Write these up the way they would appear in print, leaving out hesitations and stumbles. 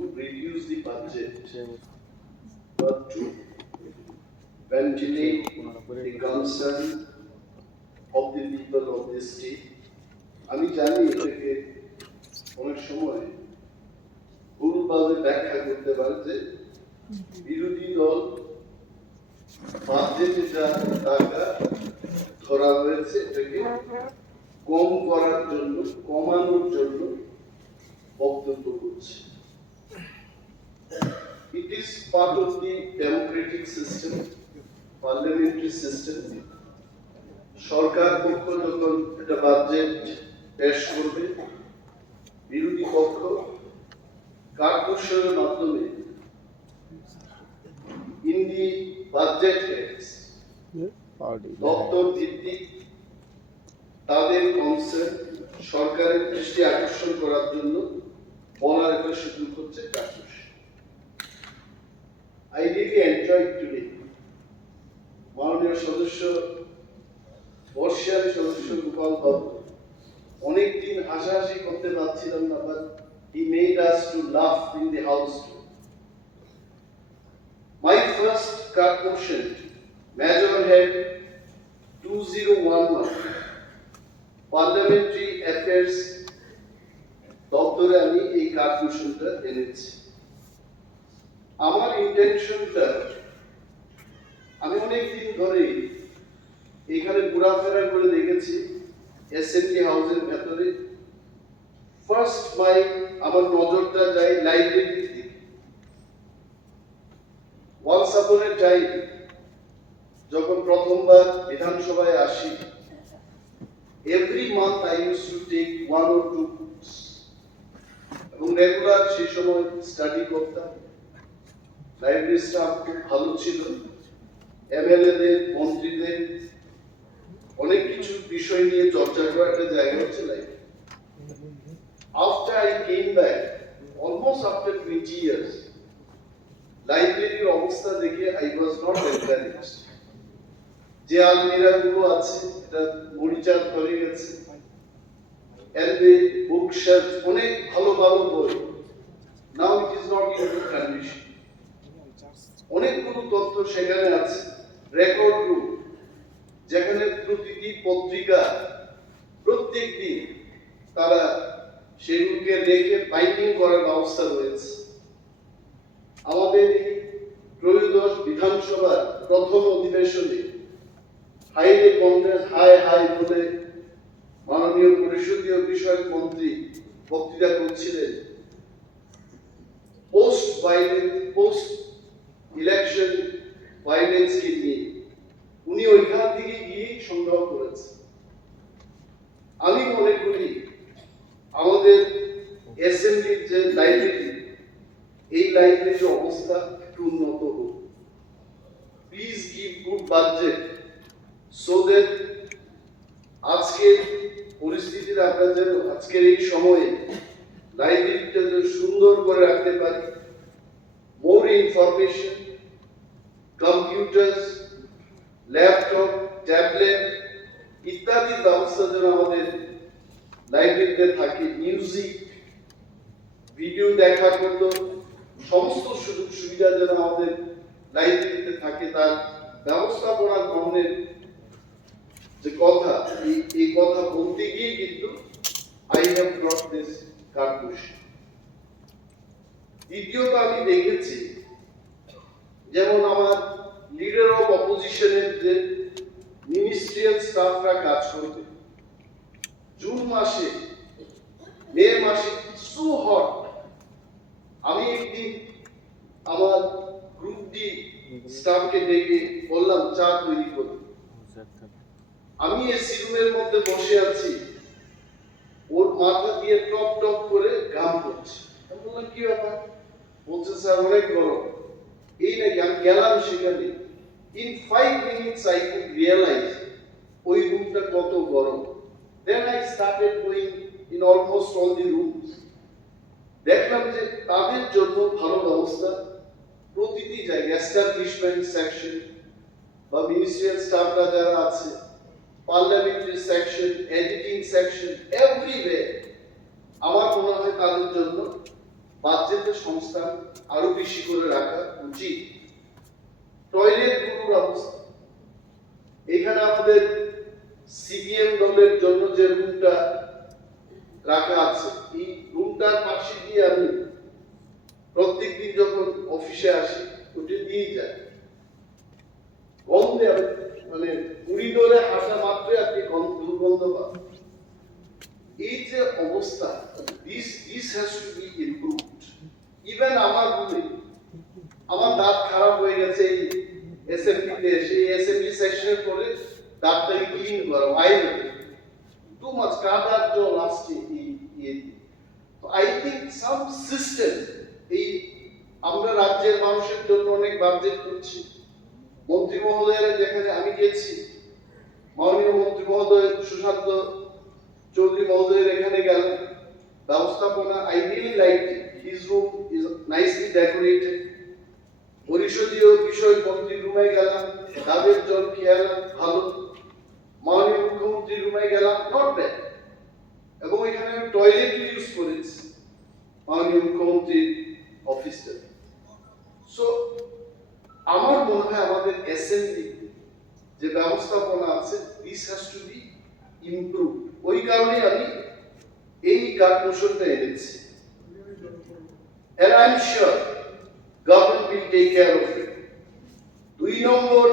to reduce the budget, but to ventilate the concern of the people of this state. আমি জানি এটাকে অনেক সময় ভুলভাবে ব্যাখ্যা করতে পারে যে বিরোধী দল বাজেটে যা টাকা ধরা হয়েছে এটাকে কম করার জন্য, কমানোর জন্য বক্তব্য করছে। It is part of the democratic system, parliamentary system. সরকার পক্ষ যখন একটা বাজেট পেশ করবে, বিরোধী পক্ষ কার্যকরের মাধ্যমে in the budget heads দপ্তর ভিত্তিক তাদের কনসার্ন সরকারের দৃষ্টি আকর্ষণ করার জন্য বলার একটা সুযোগ হচ্ছে কার্যকর। I really enjoyed today. মাননীয় সদস্য বর্ষিয়ান সদস্য গোপাল বাবু অনেকদিন হাসাহাসি করতে পারছিলাম না, but he made us to laugh in the house. My first card motion, Major Head 2011, Parliamentary Affairs দপ্তরে আমি এই কার্ড মোশনটা এনেছি। আমার ইন্টেনশনটা, আমি অনেকদিন ধরে এখানে ঘোরাফেরা করে দেখেছি অ্যাসেম্বলি হাউসের ভেতরে। ফার্স্ট আমার নজরটা যায় লাইব্রেরির দিকে। ওয়ান্স আপন এ টাইম যখন প্রথমবার বিধানসভায় আসি, every month I use to take 1 or 2 books এবং রেগুলার সেই সময় স্টাডি করতাম। লাইব্রেরি স্টাফ খুব ভালো ছিল, এমএলএদের, মন্ত্রীদের অনেক কিছু বিষয় নিয়ে চর্চা করার একটা জায়গা হচ্ছে library. After I came back, almost after 20 years, লাইব্রেরির অবস্থা দেখে I was not encouraged. যে আলমিরা গুলো আছে এটা মরিচা ধরে গেছে, and the bookshelf অনেক ভালো ভালো বই, now it is not in good condition. অনেকগুলো তথ্য সেখানে আছে, রেকর্ড রুম যেখানে প্রতিটি পত্রিকা প্রত্যেক দিন তারা সেগুলোকে রেখে বাইন্ডিং করার ব্যবস্থা রয়েছে। আমাদের এই ত্রয়োদশ বিধানসভার প্রথম অধিবেশনে হাইলে কংগ্রেস হাই বলে মাননীয় পরিষদীয় বিষয়ক মন্ত্রী বক্তৃতা করছিলেন পোস্ট ইলেকশন ভাইলেন্সকে নিয়ে। উনি ওইখান থেকে গিয়ে সংগ্রহ করেছেন। আমি মনে করি আমাদের অ্যাসেম্বলির যে লাইব্রেরি, এই লাইব্রেরির অবস্থা একটু উন্নত হোক। Please give good budget so that আজকের পরিস্থিতিতে আমরা যেন আজকের এই সময়ে লাইব্রেরিটা যেন সুন্দর করে রাখতে পারি। More information, computers, laptop, tablet ইত্যাদি ব্যবস্থা যেন আমাদের লাইব্রেরিতে থাকে। মিউজিক, ভিডিও দেখার মতো সমস্ত সুযোগ সুবিধা যেন আমাদের লাইব্রেরিতে থাকে, তার ব্যবস্থাপনা গ্রহণের যে কথা, এই কথা বলতে গিয়ে কিন্তু আই হ্যাভ ব্রট দিস কার্ডমোশন। দ্বিতীয়ত আমি দেখেছি যেমন আমার লিডার অফ অপোজিশনের যে মিনিস্ট্রিয়াল স্টাফরা কাজ করবে, জুন মাসে, মে মাসে সো হট। আমি একদিন আমার গ্রুপ ডি স্টাফকে ডেকে বললাম চা তৈরি করতে। আমি এসি রুমের মধ্যে বসে আছি, ওর মাথা দিয়ে টপ টপ করে ঘাম পড়ছে। আমি বললাম কি ব্যাপার? বলছে স্যার অনেক গরম। এই নাকি? আমি গেলাম সেখানে। In 5 minutes I could realize ওই রুমটা কত গরম। Then I started going in almost all the rooms. দেখলাম যে তাদের জন্য ভালো ব্যবস্থা প্রতিটি জায়গায়, এস্টাবলিশমেন্ট সেকশন বা মিনিস্ট্রিয়াল স্টাফরা যারা আছে, parliamentary section, editing section, everywhere আমার মনে হয় তাদের জন্য বাজেটের সংস্থান আরো বেশি করে রাখা উচিত। টয়লেট গুলোর অবস্থা, এখানে আমাদের সিপিএম দলের জন্য যে রুমটা রাখা আছে, এই রুমটার পাশে দিয়ে আমি প্রত্যেকদিন যখন অফিসে আসি ওটা দিয়ে যাই, গন্ধে মানে করিডোরে হাঁটা মাত্রই আপনি দুর্গন্ধ পাবেন। এই যে অবস্থা, this has to be improved. Even আমার রুমে আমার দাঁত খারাপ হয়ে গেছে এই এসএমপিতে এসে, এসএমপি সেকশনের পরে দাঁতটাকে ক্লিন করা, আই টু মাচ কাদার জল আসছে এই। তো আই থিঙ্ক সাম সিস্টেম, এই আমরা রাজ্যের মানুষের জন্য অনেক বাজেট করছি, মন্ত্রী মহোদয়ের যেখানে আমি গেছি, মাননীয় মন্ত্রী মহোদয় সুশান্ত চৌধুরী মহোদয়ের এখানে গেলাম, ব্যবস্থাপনা I really like his room is nicely decorated. পরিষদীয় বিষয় মন্ত্রীর রুমে গেলাম, ডাবের জল খেয়ে ভালো। মাননীয় মুখ্যমন্ত্রীর রুমে গেলাম, নট ব্যাড। এবং এখানে আমি টয়লেট ইউজ করেছি মাননীয় মুখ্যমন্ত্রীর অফিসে। সো আমার মনে হয় আমাদের অ্যাসেম্বলি যে ব্যবস্থাপনা আছে, this has to be improve. ওই কারণে আমি এই কার্যকরটা এনেছি। And I'm sure government will take care of it. 2 নম্বর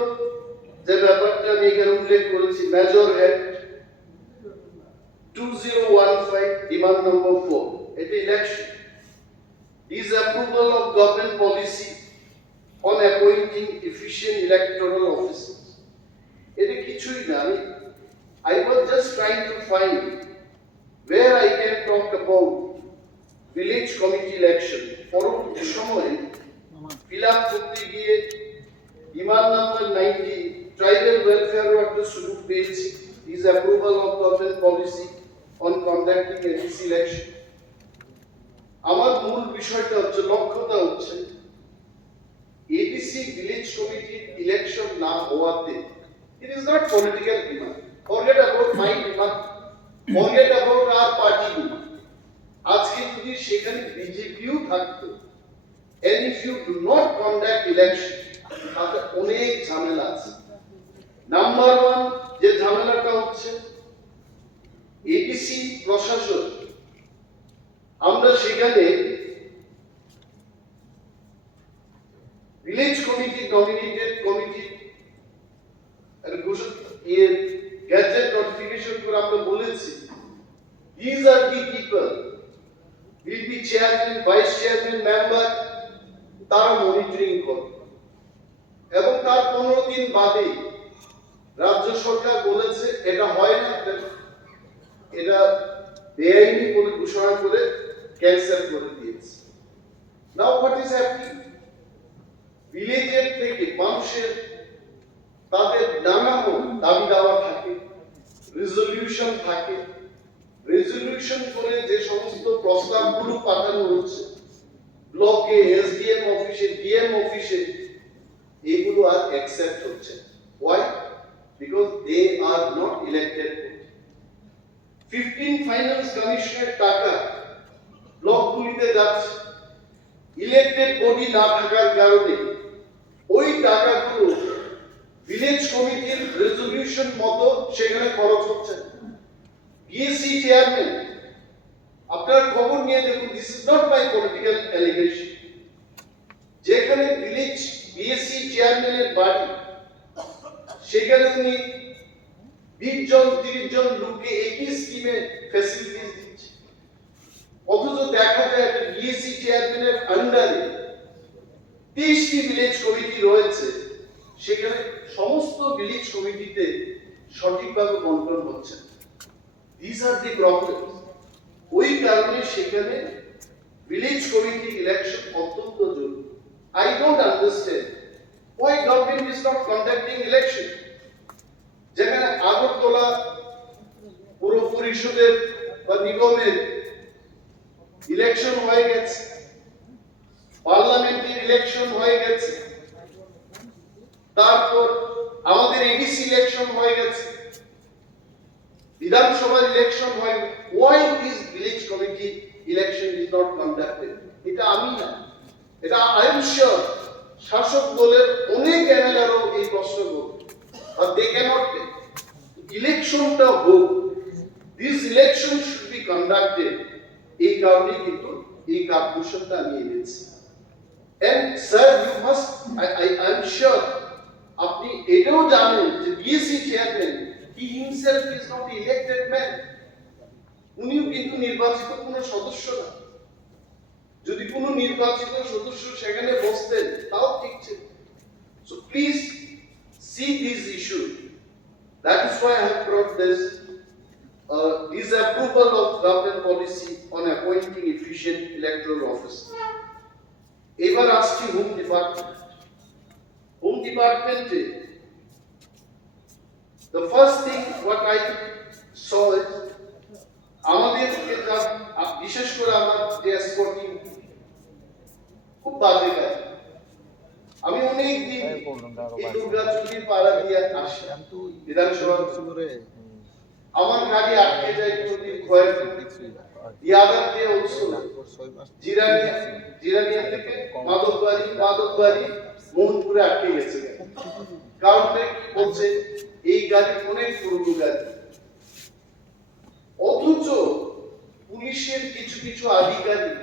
যে ব্যাপারটা আমি এখানে উল্লেখ করেছি, মেজর হেড 2015 ডিমান্ড নম্বর 4, এটা election. Disapproval of government policy on appointing efficient electoral officers. এটা কিছুই না, I was just trying to find where I can talk about village committee election. পরবর্তী সময়ে ফিল আপ করতে গিয়ে ডিমান্ড নাম্বার 90 ট্রাইবাল ওয়েলফেয়ার একটা সুযোগ পেয়েছি, disapproval of government policy on conducting ADC election. আমার মূল বিষয়টা হচ্ছে, লক্ষ্যটা হচ্ছে এডিসি ভিলেজ কমিটি ইলেকশন না হওয়াতে, it is not political demand. Forget about my demand, forget about our party demand. আজকে যদি সেখানে বিজেপিও থাকতো, and if you do not conduct election, তাতে অনেক ঝামেলা আছে। নাম্বার 1 যে ঝামেলাটা হচ্ছে এডিসি প্রশাসন, আমরা সেখানে village committee nominated committee gadget notification করে আমরা বলেছি, these are the people will be chairman, vice chairman, member, তারা মনিটরিং করবে। এবং তার 15 দিন বাদে রাজ্য সরকার বলেছে এটা হয় না, এটা বেআইনি বলে ঘোষণা করে ক্যান্সেল করে দিয়েছে। নাও হোয়াট ইজ হ্যাপেনিং, ভিলেজের থেকে মানুষের তাদের নানা দাবি দাওয়া থাকে, রেজলিউশন থাকে, রেজলিউশন করে যে সমস্ত প্রস্তাবগুলো পাঠানো হচ্ছে ব্লকে, এসডিএম অফিসে, ডিএম অফিসে, এগুলো আর অ্যাকসেপ্ট হচ্ছে। Why? Because they are not elected. 15 finance কমিশনের টাকা ব্লকগুলিতে যাচ্ছে, ইলেক্টেড বডি না থাকার কারণে ওই টাকাগুলো ভিলেজ কমিটির রেজলিউশন মতো সেখানে খরচ হচ্ছে। বিএসসি চেয়ারম্যান, আপনার খবর নিয়ে দেখুন, this is not my political allegation, যেখানে ভিলেজ বিএসসি চেয়ারম্যানের বাড়ি, সেখানে উনি 20 জন 30 জন লোককে একই স্কিমে ফ্যাসিলিটিস দিচ্ছে। অথচ দেখা যায় একটা বিএসসি চেয়ারম্যানের আন্ডারে 23টি ভিলেজ কমিটি রয়েছে, সেখানে সমস্ত ভিলেজ কমিটিতে সঠিকভাবে বন্টন হচ্ছে। These are the problems. ওই কারণে সেখানে ভিলেজ কমিটি ইলেকশন অত্যন্ত জরুরি। I don't understand why government is not conducting election. যেখানে আগরতলা পুর পরিষদের বা নিগমের ইলেকশন হয়ে গেছে, পার্লামেন্টের ইলেকশন হয়ে গেছে, তারপর আমাদের এডিসি ইলেকশন হয়ে গেছে, বিধানসভার ইলেকশন হয়, why this village committee election is not conducted? এটা আমি না, এটা আই এম শিওর শাসক দলের অনেক এমএলএরও এই প্রশ্ন করবে, আর দে ক্যানট টেক। ইলেকশনটা হোক, this election should be conducted, এই কারণে কিন্তু এই কার্পোরেশনটা আমি এনেছি। And sir you must, I am sure আপনি এটাও জানেন যে BSC chairman he himself is not elected man, উনিও কিন্তু নির্বাচিত কোনো সদস্য না। যদি কোনো নির্বাচিত সদস্য সেখানে বসতেন তাও ঠিক ছিল। So please see this issue, that is Y I have ব্রট this disapproval of government policy on appointing efficient electoral officers. এবার আসছি হোম ডিপার্টমেন্ট। হোম ডিপার্টমেন্টে the first thing what I saw is আমাদের বিশেষ করে আমার যে স্পোর্টিং খুব বাজে কাজ। আমি অনেক দিন এই দুর্গাচুরির পাড়া দিয়ে আসি বিধানসভা, আমার গাড়ি আটকে যায় কোনদিন খয়েরপুর, ইয়াদার দিয়ে অলসো জিরানিয়া থেকে মাদকবাড়ি মোহনপুরে আটকে গেছে। কারণটা কি বলছে, এই গাড়ি অনেক পুরনো গাড়ি, অথচ পুলিশের কিছু কিছু আধিকারিক,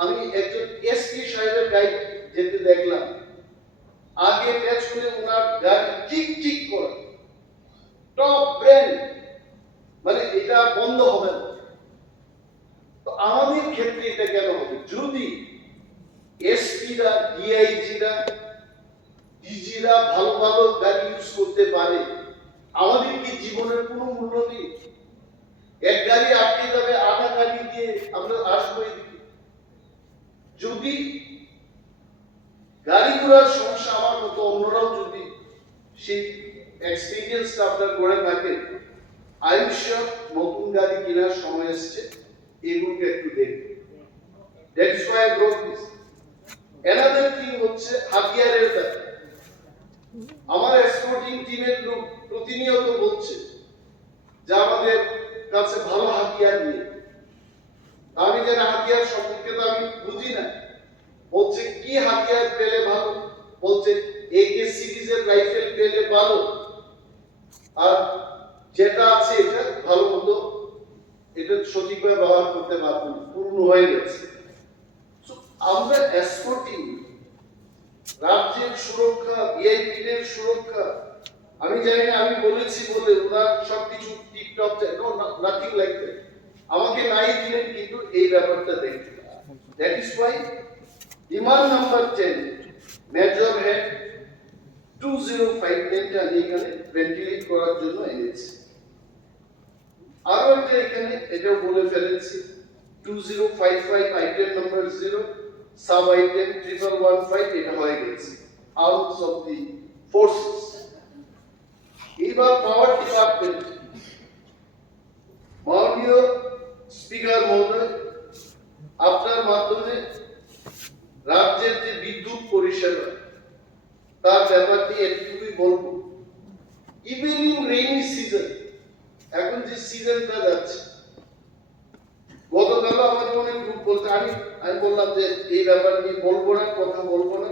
আমি একজন এসপি সাহেবের গাড়ি যেতে দেখলাম, আগে পেছনে ওনার গাড়ি ঠিক ঠিক করে টপ ব্র্যান্ড, মানে এটা বন্ধ হবে না। তো আমাদের ক্ষেত্রে এটা কেন হবে? যদি এসপিরা, ডিআইজিরা, ডিজিরা ভালো ভালো গাড়ি ইউজ করতে পারে, আমাদের কি জীবনের কোনো মূল্য নেই? এক গাড়ি আটকে যাবে, আধা গাড়ি দিয়ে আমরা আসবো এদিকে। যদি গাড়ি ঘোড়ার সমস্যা আমার মতো অন্যরাও যদি সেই এক্সপিরিয়েন্সটা আপনার করে থাকে, আই এম শিওর নতুন গাড়ি কেনার সময় এসছে, এগুলোকে একটু দেখবে। That is Y I brought this. Another thing হচ্ছে হাতিয়ারের ব্যাপার। আমার এক্সপোর্টিং টিমের লোক প্রতিনিয়ত বলছে যে আমাদের কাছে ভালো হাতিয়ার নেই। আমি যেন হাতিয়ার সম্পর্কে তো আমি বুঝি না, বলছে কি হাতিয়ার পেলে ভালো, বলছে একে সিরিজের রাইফেল পেলে ভালো, আর যেটা আছে এটা ভালো মতো এটা সঠিকভাবে ব্যবহার করতে পারবো না, পূর্ণ হয়ে গেছে। আমরা এক্সপোর্টিং রাজ্যের সুরক্ষা, ভিআইপিদের সুরক্ষা, আমি জানি না আমি বলেছি বলে ওনার সবকিছু টিপটপ যায়, নো নাথিং লাইক দ্যাট। আমাকে নাই দিলেন কিন্তু এই ব্যাপারটা দেখতে। That is why demand number 10 major head 2059টা আমি এখানে ভেন্টিলেট করার জন্য এনেছি। আরো একটা এখানে এটাও বলে ফেলেছি, 2055 আইটেম নাম্বার 0 সাব আইটেম 1115 এটা হয়ে গেছে, আর্মস অফ দি ফোর্সেস। এবার পাওয়ার ডিপার্টমেন্ট, মাননীয় স্পিকার মহোদয়, আপনার মাধ্যমে রাজ্যের যে বিদ্যুৎ পরিষেবা তার ব্যাপারটি একটুকুই বলবো। ইভেন ইন রেইনি সিজন, এখন যে সিজনটা যাচ্ছে, গতকাল আমাদের অনেক গ্রুপ বলতে, আমি বললাম যে এই ব্যাপার নিয়ে বলবো না, কথা বলবো না।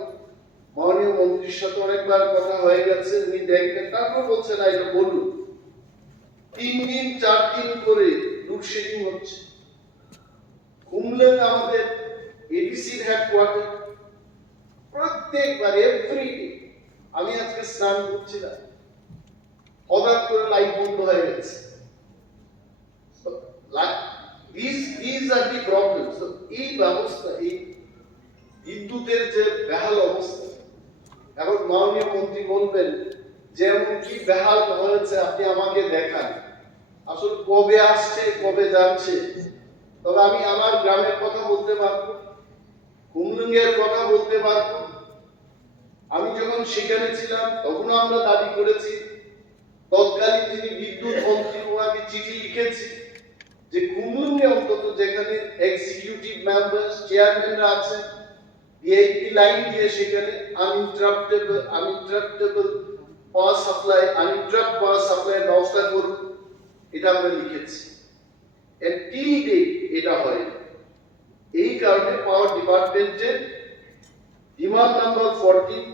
মাননীয় মন্ত্রীর সাথে অনেকবার কথা হয়ে গেছে, উনি দেখবেন, তারপর বলছেন না এটা বলুন। 3 দিন 4 দিন করে লোডশেডিং হচ্ছে। কুমলেন আমাদের এডিসির হেডকোয়ার্টার প্রত্যেকবার এভরিডে, আমি আজকে স্নান করছিলাম, হঠাৎ করে লাইট বন্ধ হয়ে গেছে। These are the problems. So, এই ব্যবস্থা, এই বিদ্যুতের যে বেহাল অবস্থা, এখন মাননীয় মন্ত্রী বলবেন যে এমন কি বেহাল হয়েছে আপনি আমাকে দেখান, আসলে কবে আসছে কবে যাচ্ছে। তবে আমি আমার গ্রামের কথা বলতে পারবো, কুমরুঙ্গের কথা বলতে পারবো। আমি যখন সেখানে ছিলাম তখনও আমরা দাবি করেছি, তৎকালীন যিনি বিদ্যুৎ মন্ত্রী ওনাকে চিঠি লিখেছি যে কুমরুঙ্গে অন্তত যেখানে এক্সিকিউটিভ মেম্বার্স, চেয়ারম্যানরা আছে, ভিআইপি লাইন দিয়ে সেখানে আনইন্টারাপ্টেবল পাওয়ার সাপ্লাই, আনইন্টারাপ্ট পাওয়ার সাপ্লাই ব্যবস্থা করুন, এটা আমরা লিখেছি। টিল ডেট এটা হয়। এই কারণে পাওয়ার ডিপার্টমেন্টের ডিমান্ড নাম্বার 14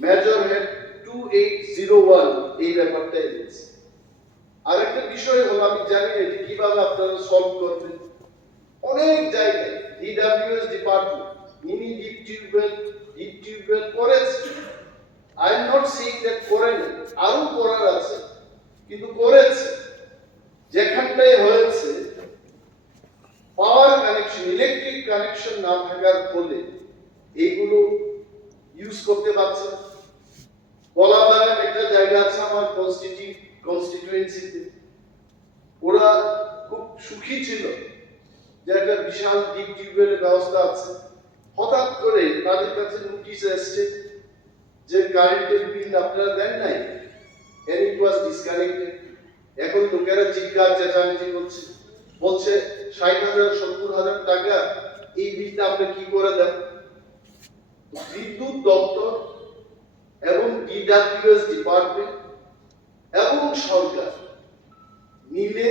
মেজর হেড 2801 এই ব্যাপারটা এনেছে। আরেকটা বিষয় হলো, আমি জানি এটি কিভাবে আপনারা সলভ করবেন। অনেক জায়গায় DWS department mini deep tubewell করেছে। I am not saying that করেন, আরো করার আছে, কিন্তু করেছে। যেখানটায় হয়েছে পাওয়ার কানেকশন, ইলেকট্রিক কানেকশন না থাকার ফলে এইগুলো ইউজ করতে পারছে না। কলাবাগান একটা জায়গা আছে আমার কনস্টিটিউয়েন্সিতে, ওরা খুব সুখী ছিল যে একটা বিশাল ডিপ টিউবওয়েলের ব্যবস্থা আছে। হঠাৎ করে তাদের কাছে নোটিশ এসছে যে কারেন্টের বিল আপনারা দেন নাই, এন্ড ইট ওয়াজ ডিসকানেক্টেড। এখন লোকেরা চিৎকার চেঁচামেচি করছে, বলছে 60,000-70,000 টাকা এই বিলটা আপনি কি করে দেন। বিদ্যুৎ দপ্তর এবং ডিডব্লিউএস ডিপার্টমেন্ট এবং সরকার মিলে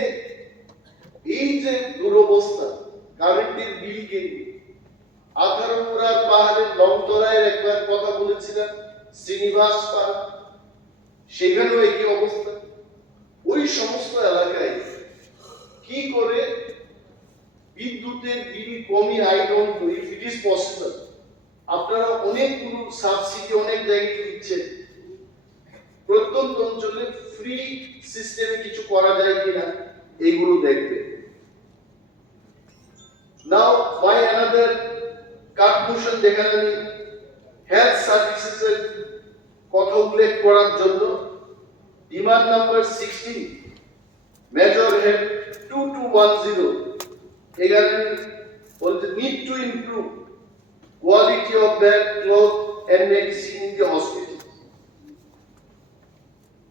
এই যে দুরবস্থা, কারেন্টের বিল কিনবে। 18 পাহাড়ের লংতরায়ের একবার কথা বলেছিলাম, শ্রীনিবাস পাহাড়, সেখানেও একই অবস্থা। ওই সমস্ত এলাকায় কি করে বিদ্যুতের বিল কমিয়ে, I don't know if it is possible. আপনারা অনেকগুলো সাবসিডি অনেক জায়গায় দিচ্ছেন, প্রত্যন্ত অঞ্চলে ফ্রি সিস্টেমে কিছু করা যায় কিনা এইগুলো দেখবে। নাও মাই অ্যানাদার কাটমোশন, যেখানে আমি হেলথ সার্ভিসেসের কথা উল্লেখ করার জন্য ডিমান্ড নাম্বার 16 মেজর হেড 2210 এখানে বলতে need to improve quality of bed, cloth and medicine in the hospital.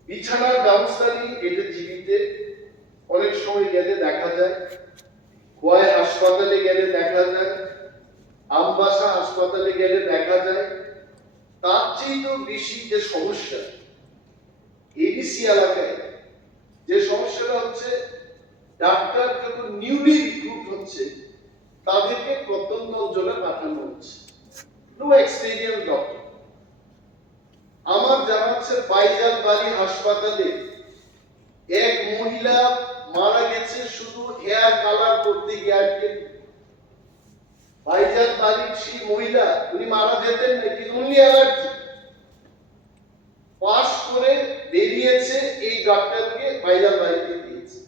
বিছানার ব্যবস্থা নিয়ে এটা জীবিতে অনেক সময় গেলে দেখা যায়, খোয়াই হাসপাতালে গেলে দেখা যায়, আমবাসা হাসপাতালে গেলে দেখা যায়। তার চেয়েও বেশি যে সমস্যা এডিসি এলাকায়, যে সমস্যাটা হচ্ছে ডাক্তার যখন নিউলি রিক্রুট হচ্ছে তাদেরকে প্রত্যন্ত অঞ্চলে পাঠানো হচ্ছে, নো এক্সপেরিয়েন্স ডক্টর। আমার জানা আছে বাইজালবাড়ি হাসপাতালে এক মহিলা মারা গেছে শুধু হেয়ার কালার করতে গিয়ে। বাইজালবাড়ির সেই মহিলা, উনি মারা যেতেন না, it is only allergy. Pass করে বেরিয়েছে এই ডাক্তারকে বাইজালবাড়িতে দিয়েছে।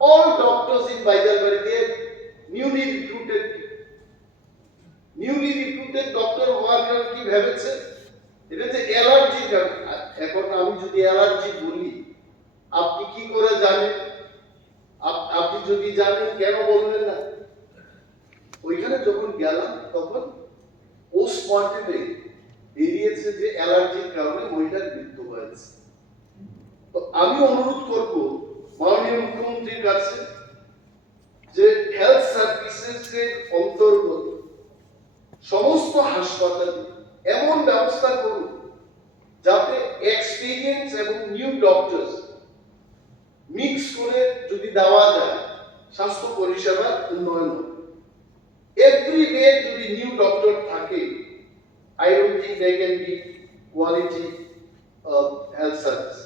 অল ডক্টরস ইন বাইজালবাড়িতে নিউলি রিক্রুটেড ডক্টর হওয়ার কারণে কি ভেবেছে, এটা যে অ্যালার্জি। এখন আমি যদি অ্যালার্জি বলি, আপনি কি করে জানেন? আপনি যদি জানেন কেন বলবেন না? ওইখানে যখন গেলাম তখন পোস্টমর্টেমে বেরিয়েছে যে অ্যালার্জির কারণে মহিলার মৃত্যু হয়েছে। তো আমি অনুরোধ করব মাননীয় মুখ্যমন্ত্রীর কাছে যে হেলথ সার্ভিসেসের অন্তর্গত সমস্ত হাসপাতালে এমন ব্যবস্থা করুন যাতে এক্সপেরিয়েন্স এবং নিউ ডক্টরস মিক্স করে যদি দেওয়া যায়, স্বাস্থ্য পরিষেবার উন্নয়ন হবে। এভরিওয়্যার যদি নিউ ডক্টর থাকে, I don't think they can be quality health service.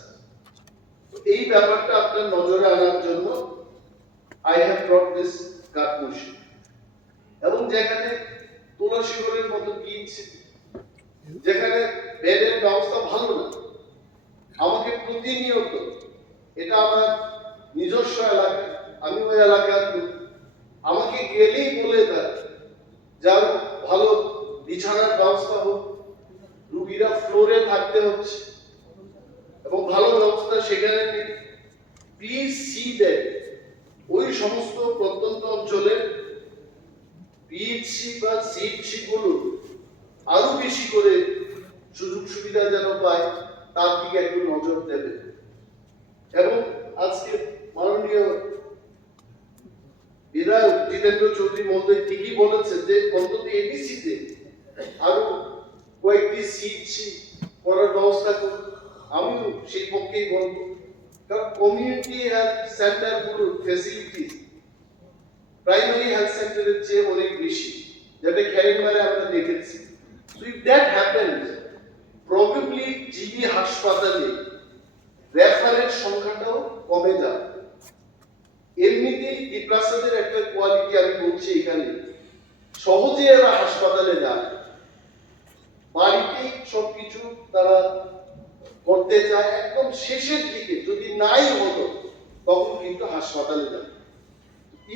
তো এই ব্যাপারটা আপনার নজরে আনার জন্য I have brought this motion. এবং যেখানে তুলসীগড়ের মতো কিনছি, যেখানে বেডের ব্যবস্থা ভালো না, আমাকে প্রতিনিয়ত, এটা আমার নিজস্ব এলাকা, আমি ওই এলাকার লোক, আমাকে গেলেই বলে দেয় যার ভালো বিছানার ব্যবস্থা হোক, রুগীরা ফ্লোরে থাকতে হচ্ছে এবং ভালো ব্যবস্থা সেখানে নেই। প্লিজ সি দ্যাট ওই সমস্ত প্রত্যন্ত অঞ্চলের পিএইচসি বা সিএইচসি গুলো আরো বেশি করে সুযোগ সুবিধা যেন পায়, তার দিকে একটু নজর দেবে। এবং আজকে মাননীয় বিধায়ক জিতেন্দ্র চৌধুরী মহোদয় ঠিকই বলেছেন যে অন্তত এডিসিতে আরো কয়েকটি সিএইচসি করার ব্যবস্থা করুন। আমিও সেই পক্ষেই বলবো, কারণ কমিউনিটি হেলথ সেন্টার গুলোর ফ্যাসিলিটিস প্রাইমারি হেলথ সেন্টারের চেয়ে অনেক আমি বলছি এখানে, সহজে এরা হাসপাতালে যায়, বাড়িতেই সবকিছু তারা করতে চায়, একদম শেষের দিকে যদি নাই হতো তখন কিন্তু হাসপাতালে যায়।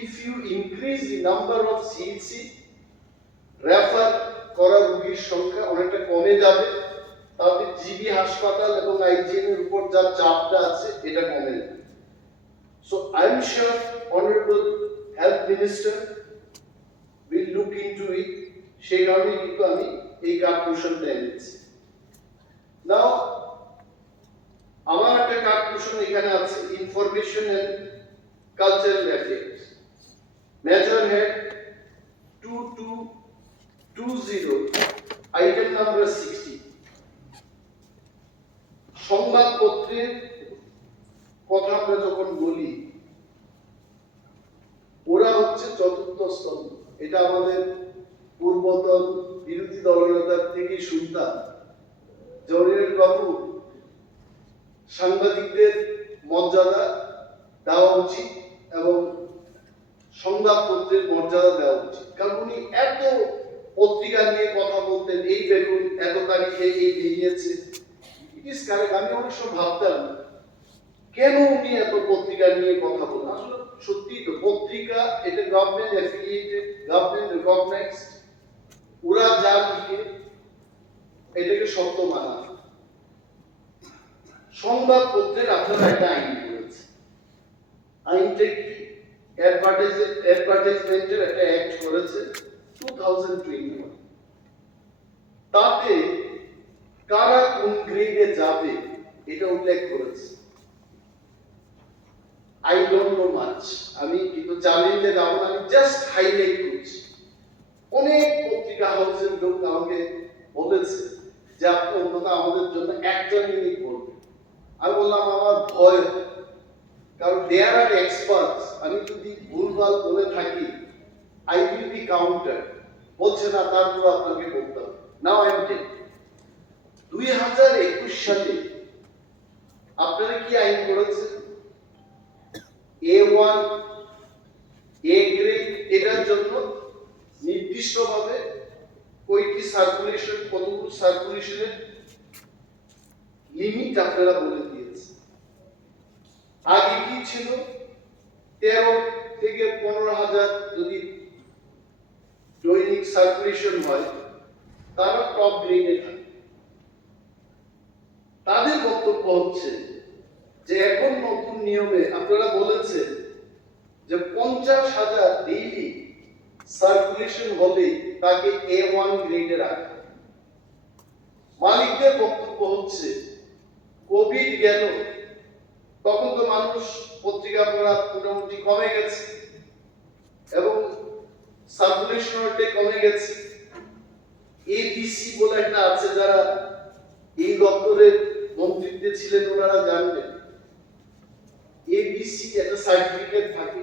If you increase the number of CHC, refer করা রোগীর সংখ্যা অনেকটা কমে যাবে, তাতে জিবি হাসপাতাল এবং আইজিএম এর উপর যা চাপটা আছে এটা কমে যাবে। So I am sure honourable health minister will look into ইট, সেই কারণে কিন্তু আমি এই কার্পোরেশনটা এনেছি। নাও আমার একটা কার্পোরেশন এখানে আছে, information and cultural affairs, major head 2220, item number 60। সংবাদপত্রের কথা আমরা যখন বলি, ওরা হচ্ছে চতুর্থ স্তম্ভ। এটা আমাদের পূর্বতন বিরোধী দলনেতার থেকে শুনতাম, জরিনাল বাবু সাংবাদিকদের মর্যাদা দেওয়া উচিত এবং সংবাদপত্রের মর্যাদা দেওয়া উচিত, কারণ উনি এত পত্রিকা নিয়ে কথা বলতেন, এই দেখুন এত তারিখে এই বেরিয়েছে। It is correct. আমি অনেক সময় ভাবতাম কেন উনি এত পত্রিকা নিয়ে কথা বলেন। আসলে সত্যি তো, পত্রিকা এটা গভর্নমেন্ট অ্যাফিলিয়েটেড, গভর্নমেন্ট রিকগনাইজড, ওরা যা লিখে এটাকে সত্য মানা। সংবাদপত্রের আপনারা একটা আইন করেছে, আইনটা কি? অ্যাডভার্টাইজমেন্টের একটা অ্যাক্ট করেছে 2021। তাতে কারা কোন গ্রেডে যাবে এটা উল্লেখ করেছে। আই ডোন্ট নো মাচ, আমি কিন্তু জানেন যে যাবো না, আমি জাস্ট হাইলাইট করছি। অনেক পত্রিকা হাউসের লোক আমাকে বলেছে যে আপনি অন্তত আমাদের জন্য একটা মিনিট বলবেন। আমি বললাম আমার ভয়, কারণ দেয়ার আর এক্সপার্টস, আমি যদি ভুলভাল বলে থাকি আই উইল বি কাউন্টার। বলছে না, তারপর আপনাকে বলতে হবে। নাও আই এম টেলিং, 2021 সালে আপনারা কি আইন করেছে? A1 এ গ্রেড, এটার জন্য নির্দিষ্টভাবে কয়টি সার্কুলেশন, কতগুলো সার্কুলেশনের লিমিট আপনারা বলে দিয়েছে। আগে কি ছিল? 13 থেকে 15,000 যদি দৈনিক সার্কুলেশন হয় তারা টপ গ্রেডে থাকে। তাদের বক্তব্য হচ্ছে যে এখন নতুন নিয়মে আপনারা বলেছেন যে 50,000 ডেইলি সার্কুলেশন হলে তাকে A1 গ্রেডে রাখা। মালিকদের বক্তব্য হচ্ছে কোভিড গেল, তখন তো মানুষ পত্রিকা পড়া মোটামুটি কমে গেছে এবং সার্কুলেশন রেটে কমে গেছে। এবিসি বলে একটা আছে, যারা এই দপ্তরের মন্ত্রিত্বে ছিলেন ওনারা জানবেন। এবিসি একটা সার্টিফিকেট থাকে,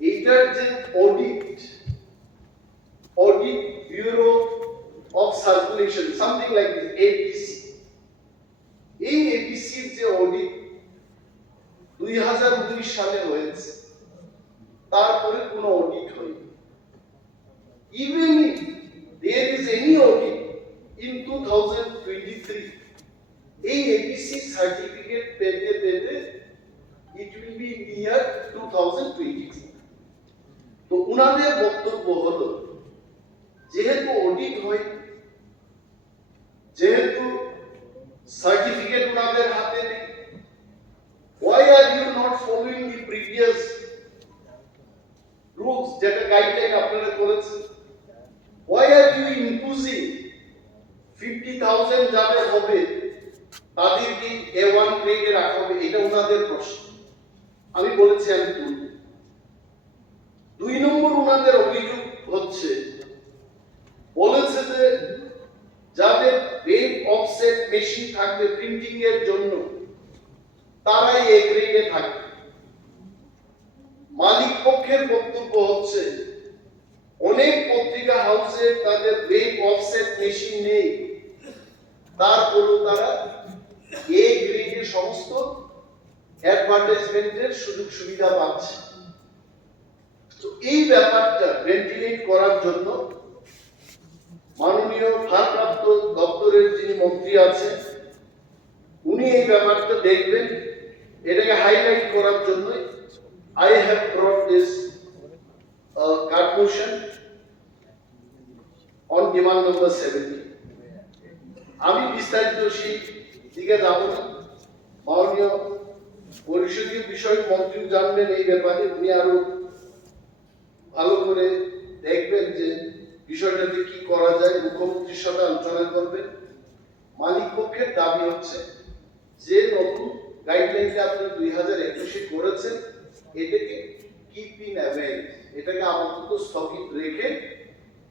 এইটার যে audit bureau of circulation, something like this, ABC, এই এবিসির যে অডিট 2019 সালে হয়েছে, তারপরে কোনো অডিট হয়নি। Even if there is any audit in 2023, এই এবিসি সার্টিফিকেট পেতে পেতে it will be in year 2023। তো উনাদের বক্তব্য হলো, যেহেতু অডিট হয়, যেহেতু সার্টিফিকেট উনাদের হাতে নেই, why are you not following the previous rules, যেটা গাইডলাইন আপনারা করেছেন? why are you imposing 50,000 যাদের হবে তাদেরকে A1 গ্রেডে রাখা হবে? এটা ওনাদের প্রশ্ন। আমি বলেছি আমি তুলব। 2 নম্বর ওনাদের অভিযোগ হচ্ছে, বলেছে যে যাদের ওয়েব অফসেট মেশিন থাকবে প্রিন্টিং এর জন্য তারাই এ গ্রেডে থাকবে। মালিক পক্ষের বক্তব্য হচ্ছে অনেক পত্রিকা হাউসে তাদের ওয়েব অফসেট মেশিন নেই, তারপরও তারা এ গ্রেডের সমস্ত অ্যাডভার্টাইজমেন্টের সুযোগ সুবিধা পাচ্ছে। তো এই ব্যাপারটা ভেন্টিলেট করার জন্য মাননীয় ভারপ্রাপ্ত দপ্তরের যিনি মন্ত্রী আছেন উনি এই ব্যাপারটা দেখবেন, এটাকে হাইলাইট করার জন্য I have brought this card motion on demand number 70. আমি বিস্তারিত সেই দিকে যাব না, মাননীয় পরিষদীয় বিষয় মন্ত্রী জানবেন এই ব্যাপারে, উনি আরো ভালো করে দেখবেন যে বিষয়টাতে কি করা যায়, মুখ্যমন্ত্রীর সাথে আলোচনা করবেন। মালিক পক্ষের দাবি হচ্ছে যে নতুন গাইডলাইনটা আপনারা 2021-এ করেছেন এটাকে কিপ ইন অ্যাভেন্স, এটাকে আপাতত স্থগিত রেখে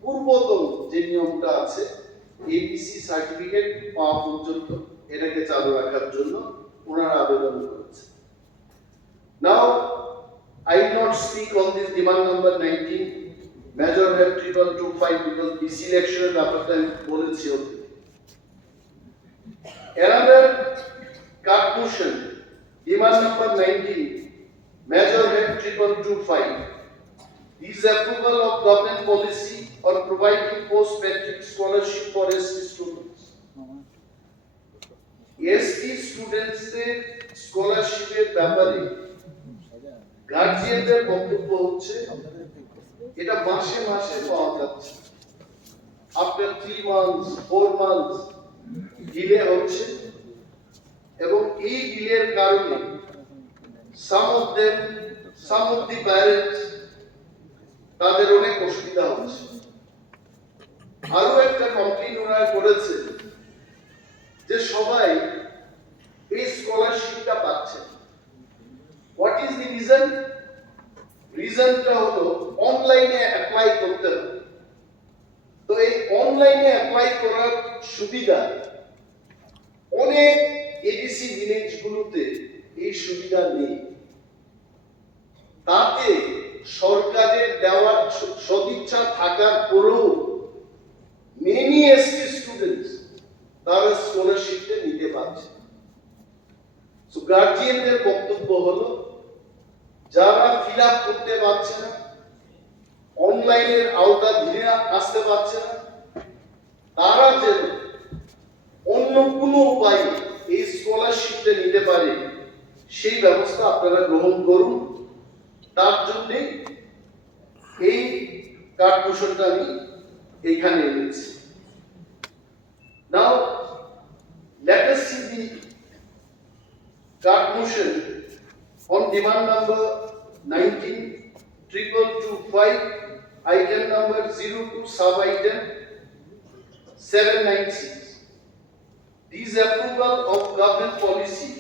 পূর্বতন যে নিয়মটা আছে এবিসি সার্টিফিকেট পাওয়া পর্যন্ত এটাকে চালু রাখার জন্য ওনারা আবেদন করেছে। নাও I will not speak on this demand number 19 Major have 3225 because BC election ব্যাপারটা আমি বলেছি। Another card motion demand number 19 Major have 3225 is approval of government policy on providing post-matric scholarship for ST students. ST students এর স্কলারশিপের ব্যাপারে গার্জিয়ানদের বক্তব্য হচ্ছে এটা মাসে মাসে পাওয়া যাচ্ছে, আফটার 3 months 4 months ডিলে হচ্ছে, এবং এই ডিলের কারণে some of the parents তাদের অনেক অসুবিধা হচ্ছে। আরো একটা কমপ্লেইন ওনারা করেছে যে সবাই এই স্কলারশিপটা পাচ্ছে। What is the reason? রিজনটা হলো অনলাইনে অ্যাপ্লাই করতে হবে। তো এই অনলাইনে অ্যাপ্লাই করার সুবিধা অনেক এডিসি ভিলেজগুলোতে এই সুবিধা নেই, তাতে সরকারের দেওয়ার সদিচ্ছা থাকার পরেও মেনি এসটি স্টুডেন্টস তারা স্কলারশিপটা নিতে পারছে। সো গার্জিয়ানদের বক্তব্য হলো যারা ফিল আপ করতে পারছে না, অনলাইনের আওতা ধীরে আসতে পারছে না, তারা যেন অন্য কোনো উপায়ে এই স্কলারশিপটা নিতে পারে সেই ব্যবস্থা আপনারা গ্রহণ করুন। তার জন্য এই কার্ড মোশনটা আমি এখানে এনেছি। নাও let us see the card motion on demand number 19-2225 item number 02 sub item 796. This approval of government policy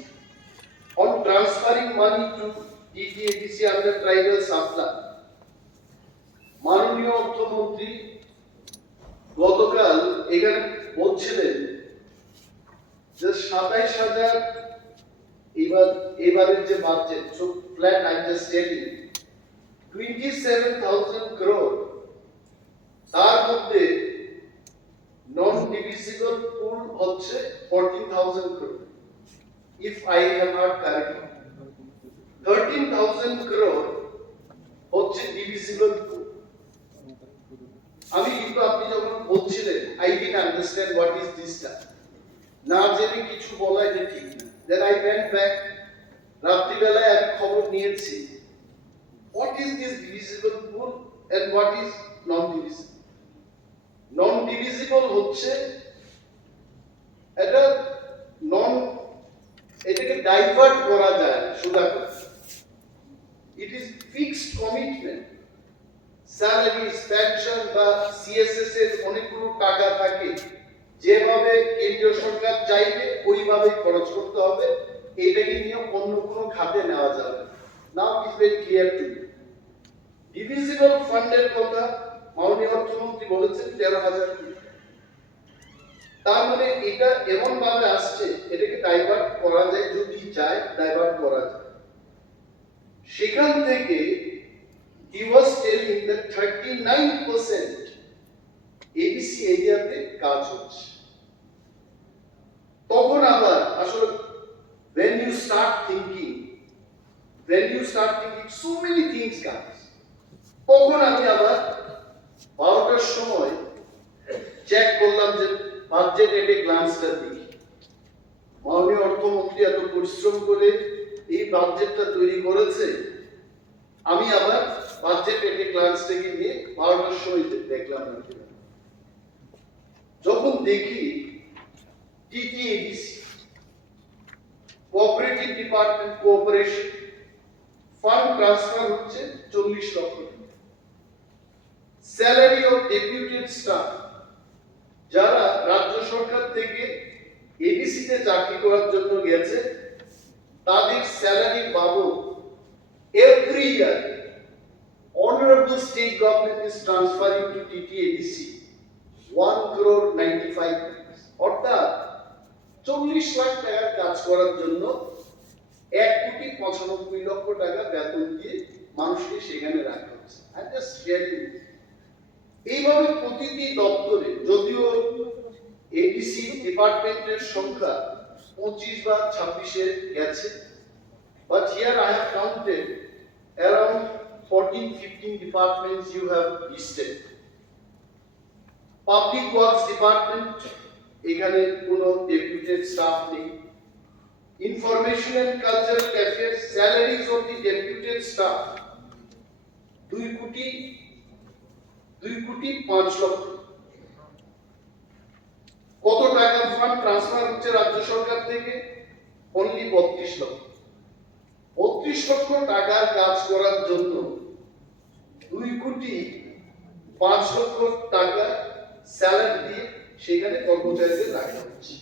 on transferring money to DTADC under tribal supply. মাননীয় অর্থমন্ত্রী গতকাল এখানে বলছিলেন যে 27,000 এবারের যে budget, so flat I just telling 27,000 crore, তার মধ্যে নন ডিভিজিবল পুল হচ্ছে 14,000 crore if I have heard correctly, 13,000 crore হচ্ছে ডিভিজিবল পুল। আমি কিন্তু আপনি যখন বলছিলেন I didn't understand what is this stuff, না জেনে কিছু বলা এটা ঠিক না। Then I went back, রাত্রিবেলায় আমি খবর নিয়েছি what is this divisible pool and what is non-divisible. Non-divisible হচ্ছে এটা এটাকে ডাইভার্ট করা যায় সুদা করে। It is fixed commitment, salaries, pension বা CSS এর অনেকগুলো টাকা থাকে, যেভাবে কেন্দ্রীয় সরকার চাইবে ওইভাবে খরচ করতে হবে, এইটাকে নিয়ে অন্য কোনো খাতে নেওয়া যাবে না। Now it is very clear to you. Divisible ফান্ডের কথা মাননীয় অর্থমন্ত্রী বলেছেন 13,000 কোটি। তার মানে এটা এমন ভাবে আসছে, এটাকে ডাইভার্ট করা যায়, যদি চায় ডাইভার্ট করা যায়। সেখান থেকে he was telling that 39% ABC এরিয়াতে কাজ হচ্ছে। তখন আবার আসলে when you start thinking so many things comes, তখন আমি আবার 12টার সময় চেক করলাম যে বাজেট এটে গ্লান্সটা দেখি। মাননীয় অর্থমন্ত্রী এত পরিশ্রম করে এই বাজেটটা তৈরি করেছে, আমি আবার বাজেট এটে গ্লান্সটাকে নিয়ে 12টার সময় দেখলাম। যখন দেখি TTADC cooperative department cooperation fund transfer হচ্ছে 40 লক্ষ টাকা। স্যালারি অফ ডেপুটেড স্টাফ যারা রাজ্য সরকার থেকে এডিসি তে চাকরি করার জন্য গেছে, তাদের স্যালারি বাবদ every year honourable state government is transferring to TTADC 1,95,00,000 অর্থাৎ 40 লাখ টাকার কাজ করার জন্য 1,95,00,000 টাকা বেতন দিয়ে মানুষকে সেখানে রাখা হচ্ছে। এইভাবে প্রতিটি দপ্তরে, যদিও এডিসি ডিপার্টমেন্টের সংখ্যা 25 বা 26-এ গেছে, but here I have counted around 14-15 departments you have listed. Public Works Department, এখানে কোনো ডেপুটেড স্টাফ নেই। Information and Cultural Affairs, salaries of the deputed staff 2,05,00,000। কত টাকা ফান্ড ট্রান্সফার হচ্ছে রাজ্য সরকার থেকে? অনলি 32 লক্ষ। 32 লক্ষ টাকার কাজ করার জন্য 2,05,00,000 টাকা স্যালারি দিয়ে সেখানে কর্মচারীদের রাখা হচ্ছে।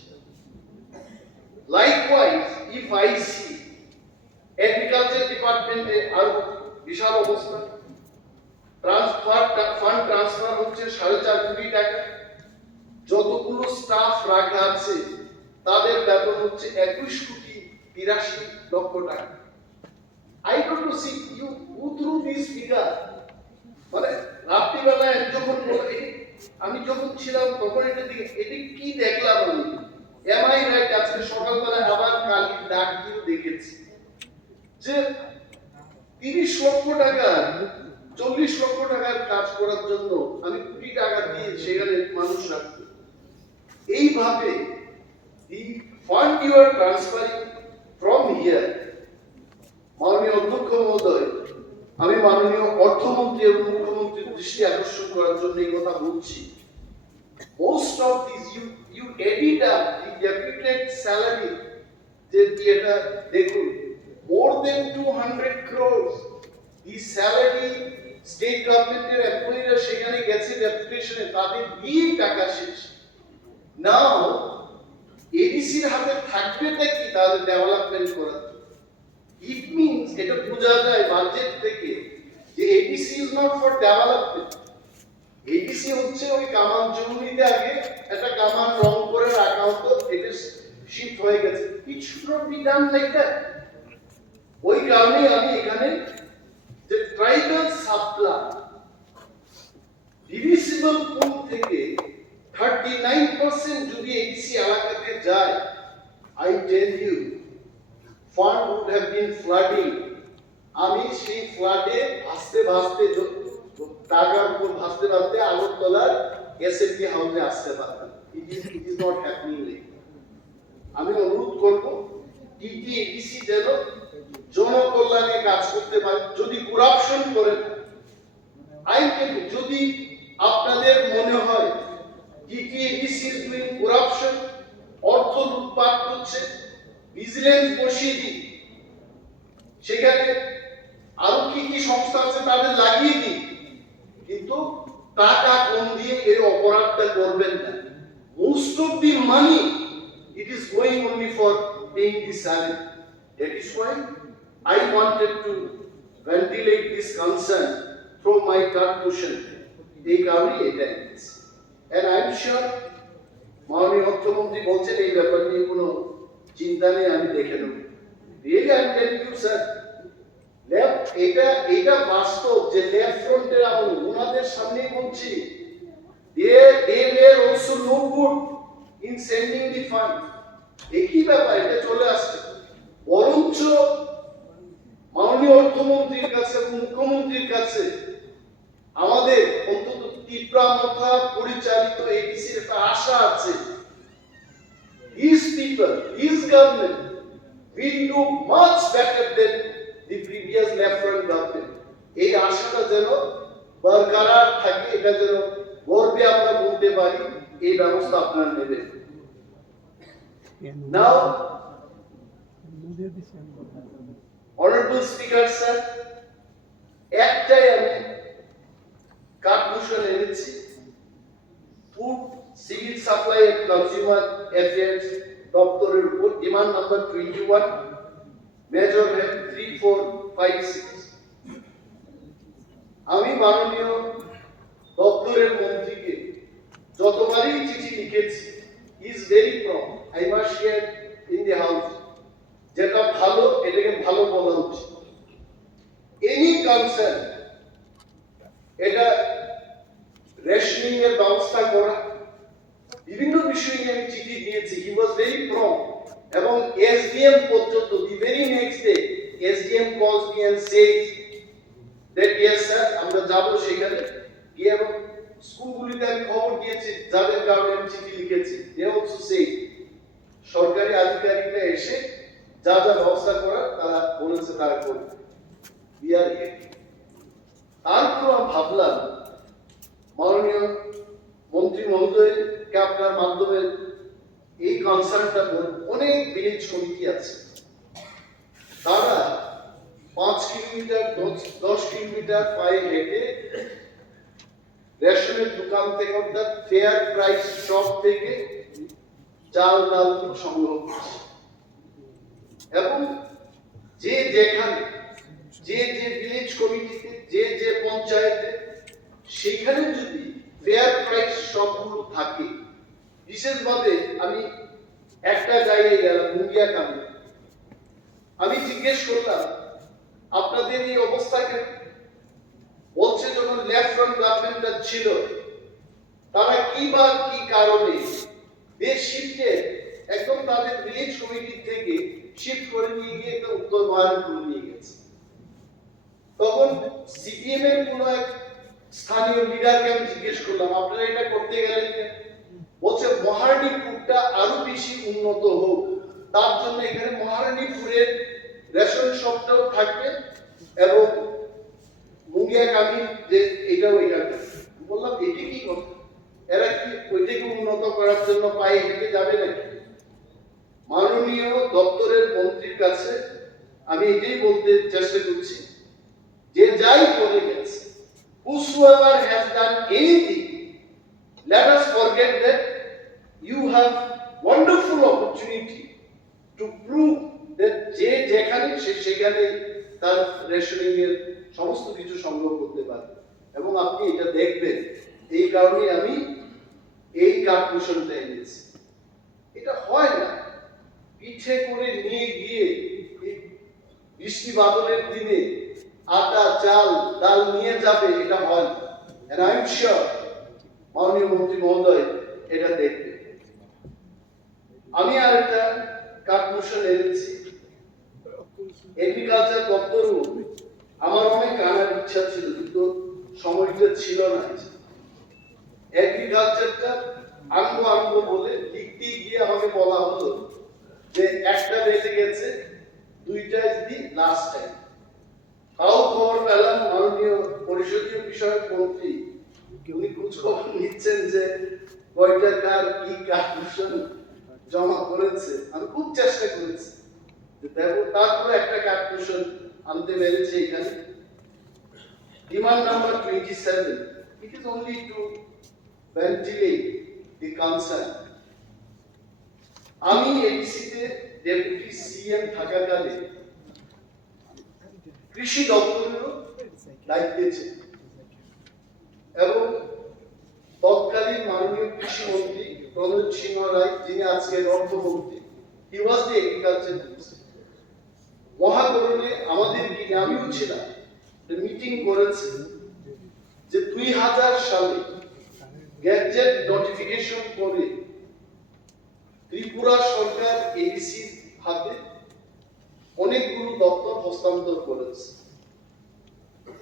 Likewise, if I see Agriculture Department আর বিশাল অবস্থা, ফান্ড ট্রান্সফার হচ্ছে 4.5 কোটি টাকা। যতগুলো স্টাফ রাখা আছে তাদের বেতন হচ্ছে 21,82,00,000 টাকা। I don't know, see you go through this figure, মানে রাত্রিবেলায় যখন আমি যখন ছিলাম তখন এটা কি দেখলাম আমি, am I right? আজকে সকালবেলা আবার কালির ডাক দিয়ে দেখেছি যে 30 লক্ষ টাকা 40 লক্ষ টাকার কাজ করার জন্য আমি কোটি টাকা দিয়ে সেখানে মানুষ রাখবো। এইভাবে the fund you are transferring from here, মাননীয় অধ্যক্ষ মহোদয়, আমি মাননীয় অর্থমন্ত্রী এবং মুখ্যমন্ত্রীর দৃষ্টি আকর্ষণ করার জন্য এই কথা বলছি। Most of these you edit up the deputed salary, যে এটা দেখুন more than 200 crores the salary state গভর্নমেন্টের এমপ্লয়িরা সেখানে গেছে ডেপুটেশনে, তাদের দিয়ে টাকা শেষ। নাও এডিসির হাতে থাকবেটা কি তাদের ডেভেলপমেন্ট করার? ইট মিনস এটা বোঝা যায় বাজেট থেকে যে ADC is not for development. ADC হচ্ছে ওই কামান জমিতে আগে একটা কামান রং করে রাখা হতো, এটা শিফট হয়ে গেছে। It should not be done like that. ওই কারণে আমি এখানে যে ট্রাইবাল সাপ্লাই ডিভিজিবল পুল থেকে 39% যদি এডিসি এলাকাতে যায়, I tell you fund would have been flooding. আমি সেই ফ্লাডে ভাসতে ভাসতে টাকার উপর ভাসতে ভাসতে আগরতলার এসএমপি হাউসে আসতে পারতাম। It is not happening like. আমি অনুরোধ করব টিটিএডিসি যেন জনকল্যাণে কাজ করতে পারে। যদি করাপশন করেন, যদি আপনাদের মনে হয় টিটিএডিসি ইজ ডুইং করাপশন, অর্থ লুটপাট করছে, ভিজিলেন্স বসিয়ে দিন, সেখানে আরো কি সংস্থা আছে তাদের লাগিয়ে দিন, কিন্তু টাকা কম দিয়ে এই অপরাধটা করবেন না। Most of the money it is going only for paying the salary. That is why I wanted to ventilate this concern from my third question. এই কারণে এটা এনেছি। And I am sure মাননীয় অর্থমন্ত্রী বলছেন এই ব্যাপার নিয়ে কোনো চিন্তা নেই, আমি দেখে নেব। Really I am telling you sir, এটা বাস্তব যে লেফট ফ্রন্টের আমল ওনাদের সামনেই বলছি, they were also no good in sending the fund. একই ব্যাপার এটা চলে আসছে। বরঞ্চ মাননীয় অর্থমন্ত্রীর কাছে এবং মুখ্যমন্ত্রীর কাছে মাথা পরিচালিত এডিসির একটা আশা আছে, these people, this government will do much better than the previous left front government. এই আশাটা যেন বরকরার থাকে, এটা যেন গর্বে আমরা বলতে পারি, এই ব্যবস্থা আপনারা নেবেন। Now, Honorable Speaker sir, একটাই আমি কার্ডমোশন এনেছি, food civil supply and consumer affairs দপ্তরের উপর, ডিমান্ড নাম্বার 21, মেজর হেড 3456। আমি মাননীয় দপ্তরের মন্ত্রীকে যতবারই চিঠি লিখেছি, is very prompt, I must share in the house, যেটা ভালো এটাকে ভালো বলা উচিত। এনি কনসার্ন, এটা রেশনিং এর ব্যবস্থা করা, বিভিন্ন বিষয় নিয়ে আমি চিঠি দিয়েছি, হি ওয়াজ ভেরি প্রম্প্ট, এবং এসডিএম পর্যন্ত the very next day SDM calls me and says that yes sir, আমরা যাব সেখানে গিয়ে, এবং স্কুলগুলিতে আমি খবর দিয়েছি যাদের কারণে আমি চিঠি লিখেছি, দে অলসো সে সরকারি আধিকারিকরা এসে যা যা ব্যবস্থা করার তারা বলেছে তারা করবে। We are here. তারপর আমি ভাবলাম মাননীয় মন্ত্রী মহোদয়কে আপনার মাধ্যমে এই কনসার্নটা বলব, অনেক ভিলেজ কমিটি আছে, তারা 5 কিলোমিটার 10 কিলোমিটার পায়ে হেঁটে রেশনের দোকান থেকে অর্থাৎ ফেয়ার প্রাইস শপ থেকে চাল ডাল সংগ্রহ করছে, এবং যে যেখানে যে যে ভিলেজ কমিটিতে যে যে পঞ্চায়েতে সেখানে যদি ফেয়ার প্রাইস শপগুলো থাকে, বিশেষভাবে আমি একটা জায়গায় গেলাম মুঙ্গিয়া কামে, আমি জিজ্ঞেস করলাম আপনাদের এই অবস্থা কেন? বলছে যখন লেফট ফ্রন্ট গভর্নমেন্টটা ছিল তারা কি বা কি কারণে দেশ শিফটে একদম তাদের ভিলেজ কমিটি থেকে শিফট করে নিয়ে গিয়ে একটা উত্তর মহারানপুর নিয়ে গেছে। তখন সিপিএম এর কোন এক স্থানীয় লিডারকে আমি জিজ্ঞেস করলাম আপনারা এটা করতে গেলেন কেন? বলছে মহারানীপুরটা আরো বেশি উন্নত হোক, তার জন্য এখানে মহারানীপুরের রেশন শপটাও থাকবে এবং মুঙ্গিয়া কামি যে এটাও এটা। বললাম এটি কি কথা, এরা কি ওইটাকে উন্নত করার জন্য পায়ে হেঁটে যাবে নাকি? মাননীয় দপ্তরের মন্ত্রীর কাছে আমি এটাই বলতে চেষ্টা করছি, যে যাই করে গেছে, whosoever has done anything, let us forget that you have wonderful opportunity to prove that যে যেখানে সেখানে তার রেশনিং এর সমস্ত কিছু সংগ্রহ করতে পারে, এবং আপনি এটা দেখবেন। এই কারণে আমি এই কার্পোরেশনটা এনেছি। এটা হয় না পিঠে করে নিয়ে গিয়ে বৃষ্টি বাদলের দিনে আটা চাল ডাল নিয়ে যাবে, এটা হয় না। and I am sure মাননীয় মন্ত্রী মহোদয় এটা দেখবে। আমি আর একটা কার্পোরেশন এনেছি, এগ্রিকালচার দপ্তরও আমার অনেক আনার ইচ্ছা ছিল, কিন্তু সময়টা ছিল না। এগ্রিকালচারটা আনবো বলে লিখতে গিয়ে আমাকে বলা হলো যে 1টা বেজে গেছে, 2টা দি লাস্ট টাইম। তাও খবর পেলাম মাননীয় পরিষদীয় বিষয়ক মন্ত্রী উনি খোঁজ খবর নিচ্ছেন যে কয়টা কার কি কার্পোরেশন জমা করেছে। আমি খুব চেষ্টা করেছি যে দেখো, তারপরে একটা কার্পোরেশন আনতে পেরেছি এখানে, demand number 27। It is only to ventilate the concern. আমি এডিসিতে ডেপুটি সিএম থাকাকালে কৃষি দপ্তরেরও দায়িত্বে ছিল, এবং তৎকালীন মাননীয় কৃষি মন্ত্রী প্রণোদ সিংহ রায়, যিনি আজকের অর্থমন্ত্রী, হি ওয়াজ দি এগ্রিকালচার মিনিস্টার। মহাকরণে আমাদের কিনে আমিও ছিলাম, মিটিং করেছে যে 2000 সালে গ্যাজেট নোটিফিকেশন করে ত্রিপুরা সরকার এডিসি হাতে অনেকগুলো দপ্তর হস্তান্তর করেছে।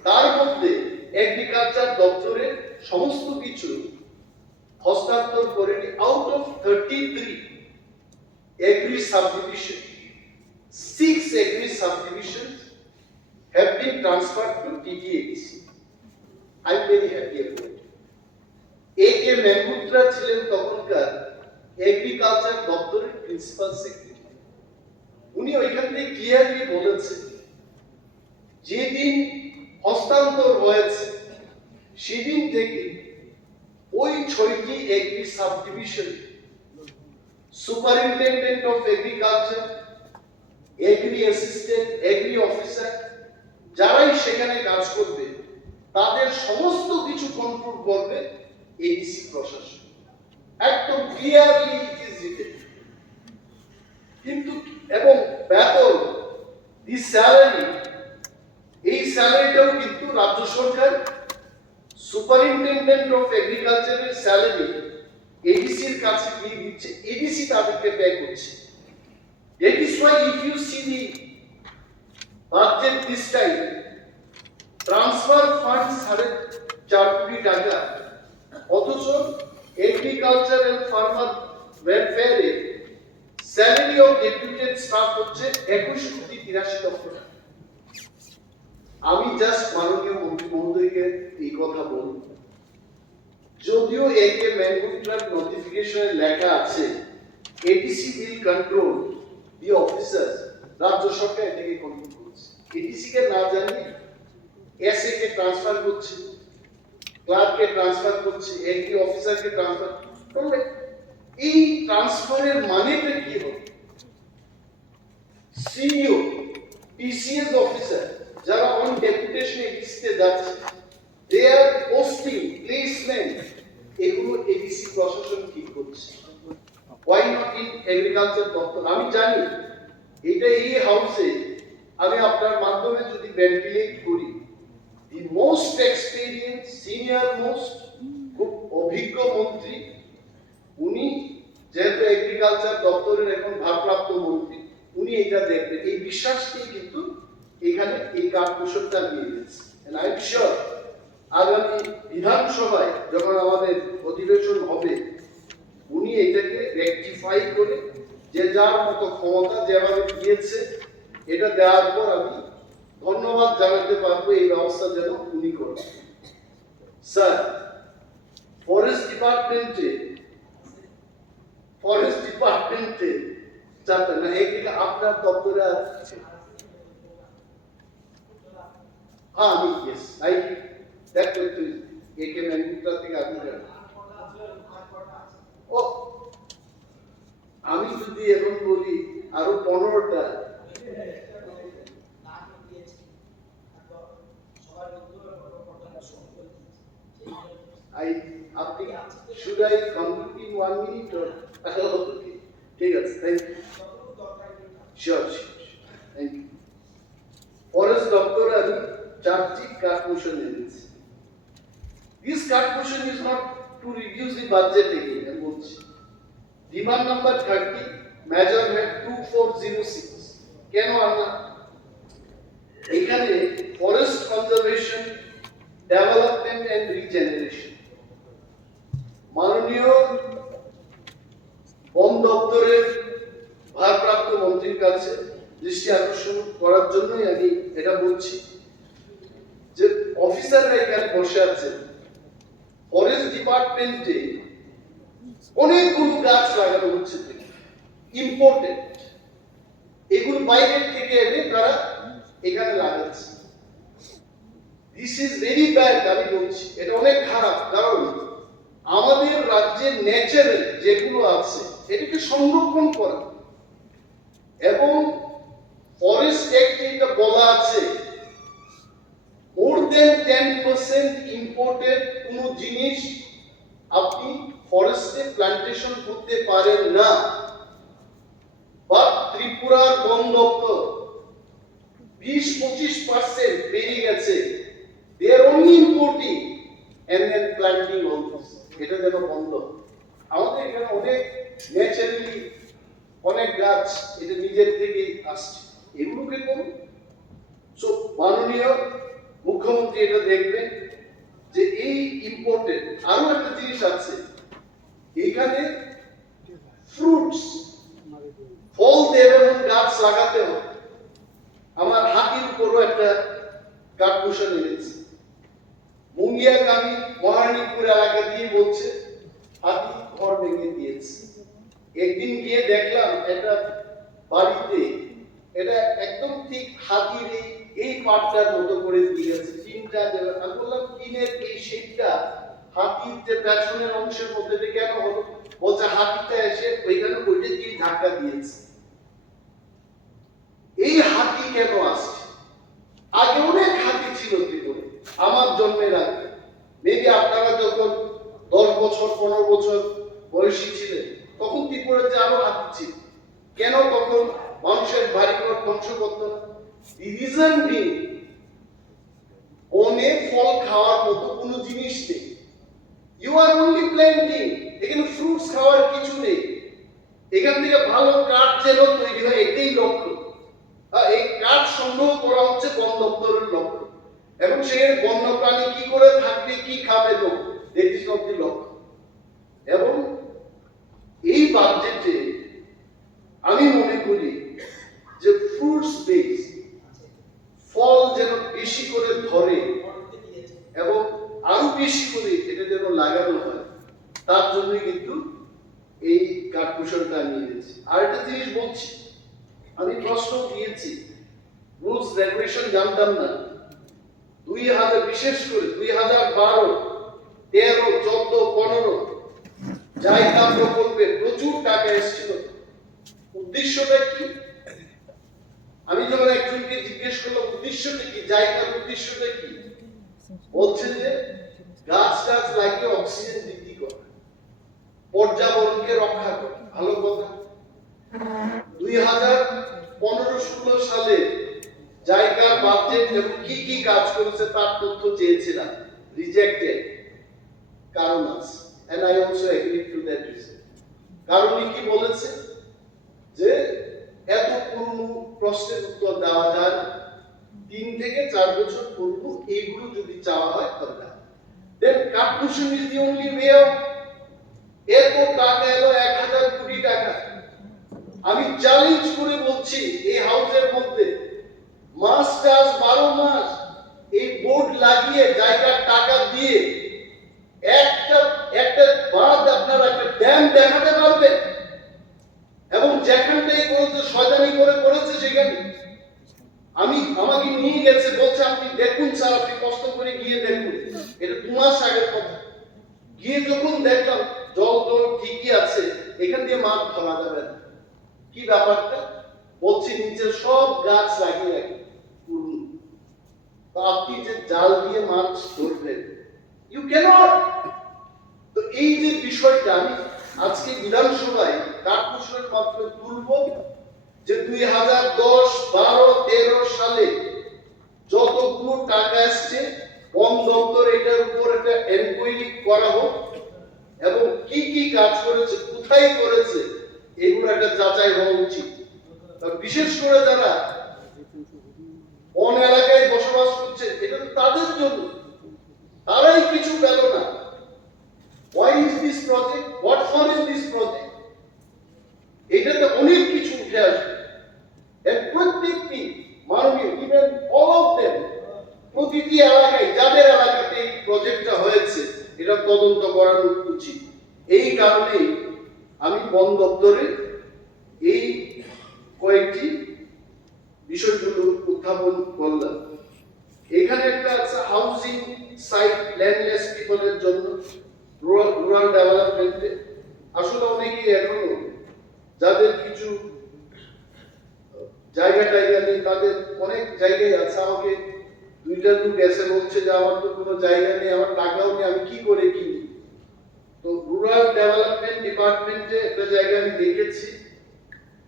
তার মধ্যে এগ্রিকালচার দপ্তরের সমস্ত কিছু হস্তান্তর করে out of 33 agri subdivision 6 agri subdivisions have been transferred to TTADC. I'm very happy about it. A.K. Mehmutra ছিলেন তখনকার এগ্রিকালচার দপ্তরের প্রিন্সিপাল সেক্রেটারি। উনি ওইখান থেকে ক্লিয়ারলি বলেছেন যেদিন হস্তান্তর হয়েছে সেদিন থেকে ওই 6টি agri subdivision superintendent of agriculture, agri assistant, agri officer যারাই সেখানে কাজ করবে তাদের সমস্ত কিছু কন্ট্রোল করবে এডিসি প্রশাসন। একদম ক্লিয়ারলি ইট ইজ রিটেন। কিন্তু এবং বেতন দি স্যালারি, এই স্যালারিটাও কিন্তু রাজ্য সরকার সুপারিনটেন্ডেন্ট অফ এগ্রিকালচারের স্যালারি এডিসির কাছে দিয়ে দিচ্ছে, এডিসি তাদেরকে পে করছে। That is why if you see the budget this time, transfer funds 4.5 crore টাকা, অথচ এগ্রিকালচার এন্ড ফার্মার ওয়েলফেয়ারে স্যালারি অফ ডেপুটেড স্টাফ হচ্ছে 21.83 লক্ষ টাকা। আমি জাস্ট মাননীয় মন্ত্রী মহোদয়কে এই কথা বলব, যদিও একে ম্যানহুট্রার নোটিফিকেশনে লেখা আছে ADC will control the officer, রাজ্য সরকার এটাকে কন্ট্রোল করছে। এডিসি কে না জানিয়ে এসএ কে ট্রান্সফার করছে, ক্লার্ককে ট্রান্সফার করছে, এগ্রি অফিসারকে ট্রান্সফার করবে। এই ট্রান্সফারের মানেটা কি হবে? সিইও, টিসিএস অফিসার যারা অন ডেপুটেশন এডিসিতে যাচ্ছে, দে আর পোস্টিং, প্লেসমেন্ট, এগুলো এডিসি প্রশাসন ঠিক করছে। Why not in এগ্রিকালচার দপ্তর? আমি জানি এটা এই হাউসে আমি আপনার মাধ্যমে যদি ভেন্টিলেট করি, the most experience, senior most, খুব অভিজ্ঞ মন্ত্রী, উনি যেহেতু এগ্রিকালচার দপ্তরের এখন ভারপ্রাপ্ত মন্ত্রী, উনি এটা দেখবেন। এই বিশ্বাসটি কিন্তু এখানে এই কার্যকরটা নিয়ে গেছে। and I'm sure আগামী বিধানসভায় যখন আমাদের অধিবেশন হবে, উনি এটাকে রেকটিফাই করে যে যার মতো ক্ষমতা যেভাবে দিয়েছে, এটা দেওয়ার পর আমি ধন্যবাদ জানাতে পারবো এই ব্যবস্থা যেন উনি করেন। স্যার, ফরেস্ট ডিপার্টমেন্টে চাপে না, এগুলো আপনার দপ্তরে আছে। হ্যাঁ, আমি ইয়েস আই দ্যাট করতে একে ম্যানহুট্রা থেকে আপনি জানেন। ও, আমি যদি এখন বলি আরো 15টা, আপনি should I conclude in 1 minute or okay, ঠিক আছে, thank you. Sure, thank you. Forest দপ্তর আমি 4টি কার্পোরেশন এনেছি। This corporation is not to reduce the budget again, আমি বলছি। ডিমান্ড নাম্বার 30, মেজর হেড 2406, কেন আনা? এখানে forest conservation, development and regeneration, মাননীয় বন দপ্তরের ভারপ্রাপ্ত মন্ত্রীর কাছে দৃষ্টি আকর্ষণ করার জন্যই আমি এটা বলছি যে অফিসাররা এখানে বসে আছেন, ফরেস্ট ডিপার্টমেন্টে অনেকগুলো গাছ লাগানো হচ্ছে, ইম্পোর্টেড, এগুলো বাইরের থেকে এনে তারা এখানে লাগাচ্ছে। দিস ইজ ভেরি ব্যাড, আমি বলছি এটা অনেক খারাপ। কারণ আমাদের রাজ্যের ন্যাচারাল যেগুলো আছে এটাকে সংরক্ষণ করা, এবং ফরেস্ট অ্যাক্টে এটা বলা আছে মোর দেন 10% ইম্পোর্টেড কোনো জিনিস আপনি ফরেস্টে প্ল্যান্টেশন করতে পারেন না। বা ত্রিপুরার বন দপ্তর 20-25% বেরিয়ে গেছে, they are only importing and then planting all this. এটা যেন বন্ধ। আমাদের এখানে অনেক ন্যাচারালি অনেক গাছ এটা নিজের থেকেই আসছে, এগুলোকে করুন। সো মাননীয় মুখ্যমন্ত্রী এটা দেখবেন, যে এই ইম্পর্টেন্ট। আরো একটা জিনিস আছে, এখানে ফ্রুটস ফল দেবে এবং গাছ লাগাতে হবে। আমার হাতির উপরও একটা কাঠকুশন এনেছি। মুঙ্গিয়াকামি মহারানীপুর এলাকা দিয়ে বলছে হাতি ঘর ভেঙে দিয়েছে। একদিন গিয়ে দেখলাম একটা বাড়িতে এটা একদম ঠিক হাতির এই পাটটার মতো করে দিয়েছে, তিনটা। আমি বললাম টিনের এই শেপটা হাতির যে পেছনের অংশের মধ্যে কেন হলো? বলছে হাতিটা এসে ওইখানে ওইটা দিয়ে ধাক্কা দিয়েছে। এই হাতি কেন আসছে? আগে অনেক হাতি ছিল ত্রিপুরে, আমার জন্মের আগে। মেবি আপনারা যখন 10 বছর 15 বছর বয়সী ছিলেন তখন ত্রিপুরাতে আরো হাতি ছিল। কেন তখন মানুষের বাড়িঘর ধ্বংস করতো না? রিজন বিং বনে ফল খাওয়ার মতো কোনো জিনিস নেই। ইউ আর অনলি প্ল্যান্টিং, এখানে ফ্রুটস খাওয়ার কিছু নেই। এখান থেকে ভালো কাঠ যেন তৈরি হয়, এটাই লক্ষ্য। এই কাঠ সংগ্রহ করা হচ্ছে বন দপ্তরের লক্ষ্য। এবং সেখানে বন্য প্রাণী কি করে থাকবে, কি খাবে, তো দ্যাট ইজ নট দি লক্ষ্য। এবং এই বাজেটে আমি মনে করি যে ফ্রুটস বেস ফল যেন বেশি করে ধরে এবং আরো বেশি করে এটা যেন লাগানো হয়, তার জন্য কিন্তু এই কাঠকুশনটা আমি এনেছি। আর একটা জিনিস বলছি, আমি প্রশ্ন দিয়েছি, রুলস রেগুলেশন জানতাম না। 2000 বিশেষ করে 2012, 13, 14, 15 জায়গা প্রকল্পে প্রচুর টাকা এসেছিল। উদ্দেশ্যটা কি? আমি যখন একজনকে জিজ্ঞেস করলাম উদ্দেশ্যটা কি, জায়গার উদ্দেশ্যটা কি, বলছে যে গাছ গাছ লাগিয়ে অক্সিজেন বৃদ্ধি করা, পর্যাবরণকে রক্ষা করা। ভালো কথা। 2015-16 সালে জায়গার বাজেট এবং কি কি কাজ করেছে তার তথ্য চেয়েছিলাম, রিজেক্টেড। কারণ আছে, and I also agree to that reason. কারণ কি বলেছে যে এত পুরনো প্রশ্নের উত্তর দেওয়া যায় 3 থেকে 4 বছর পূর্ব এইগুলো যদি চাওয়া হয় তবে দেন কাঠকুশন is the only way of. এত টাকা এলো 1000 কোটি টাকা। আমি চ্যালেঞ্জ করে বলছি এই হাউসের মধ্যে মাস টাস 12 মাস এই বোর্ড লাগিয়ে জায়গার টাকা দিয়ে একটা বাঁধ আপনারা একটা ড্যাম দেখাতে পারবেন? এবং যেখানটাই করেছে শয়তানি করে করেছে সেখানে আমাকে নিয়ে গেছে, বলছে আপনি দেখুন স্যার, আপনি কষ্ট করে গিয়ে দেখুন। এটা 2 মাস আগের কথা। গিয়ে যখন দেখলাম জল ঠিকই আছে, এখান দিয়ে মাছ ধরা যাবে না। কি ব্যাপারটা? বলছি নিচে সব গাছ লাগিয়ে রাখি, তো আপনি যে জাল দিয়ে মাছ ধরবেন, ইউ ক্যানট। তো এই যে বিষয়টা আমি আজকে বিধানসভায় কাঠকুশনের মাধ্যমে তুলব যে 2010, 12, 13 সালে যতগুলো টাকা আসছে বন দপ্তর এটার উপর একটা এনকোয়ারি করা হোক এবং কি কি কাজ করেছে, কোথায় করেছে, এগুলো একটা যাচাই হওয়া উচিত। বিশেষ করে যারা বন এলাকায় বসবাস করছে, এটা তো তাদের জন্য, তারাই কিছু পেল না। Why is this project? What for is this project? এটাতে অনেক কিছু উঠে আসবে। প্রত্যেকটি মাননীয়, ইভেন অল অফ দেম, প্রতিটি এলাকায় যাদের এলাকাতে এই প্রজেক্টটা হয়েছে এটা তদন্ত করানো উচিত। এই কারণেই আমি বন দপ্তরে এই কয়েকটি বিষয়গুলো উত্থাপন করলাম। এখানে একটা আছে হাউজিং সাইট ল্যান্ডলেস পিপলের জন্য, রুরাল ডেভেলপমেন্টে। আসলে অনেকেই এখনো যাদের কিছু জায়গা নেই, তাদের অনেক জায়গায় আছে। আমাকে 2টা লোক এসে বলছে যে আমার তো কোনো জায়গা নেই, আমার টাকাও নেই, আমি কি করে কিনি? তো রুরাল ডেভেলপমেন্ট ডিপার্টমেন্টে একটা জায়গা আমি দেখেছি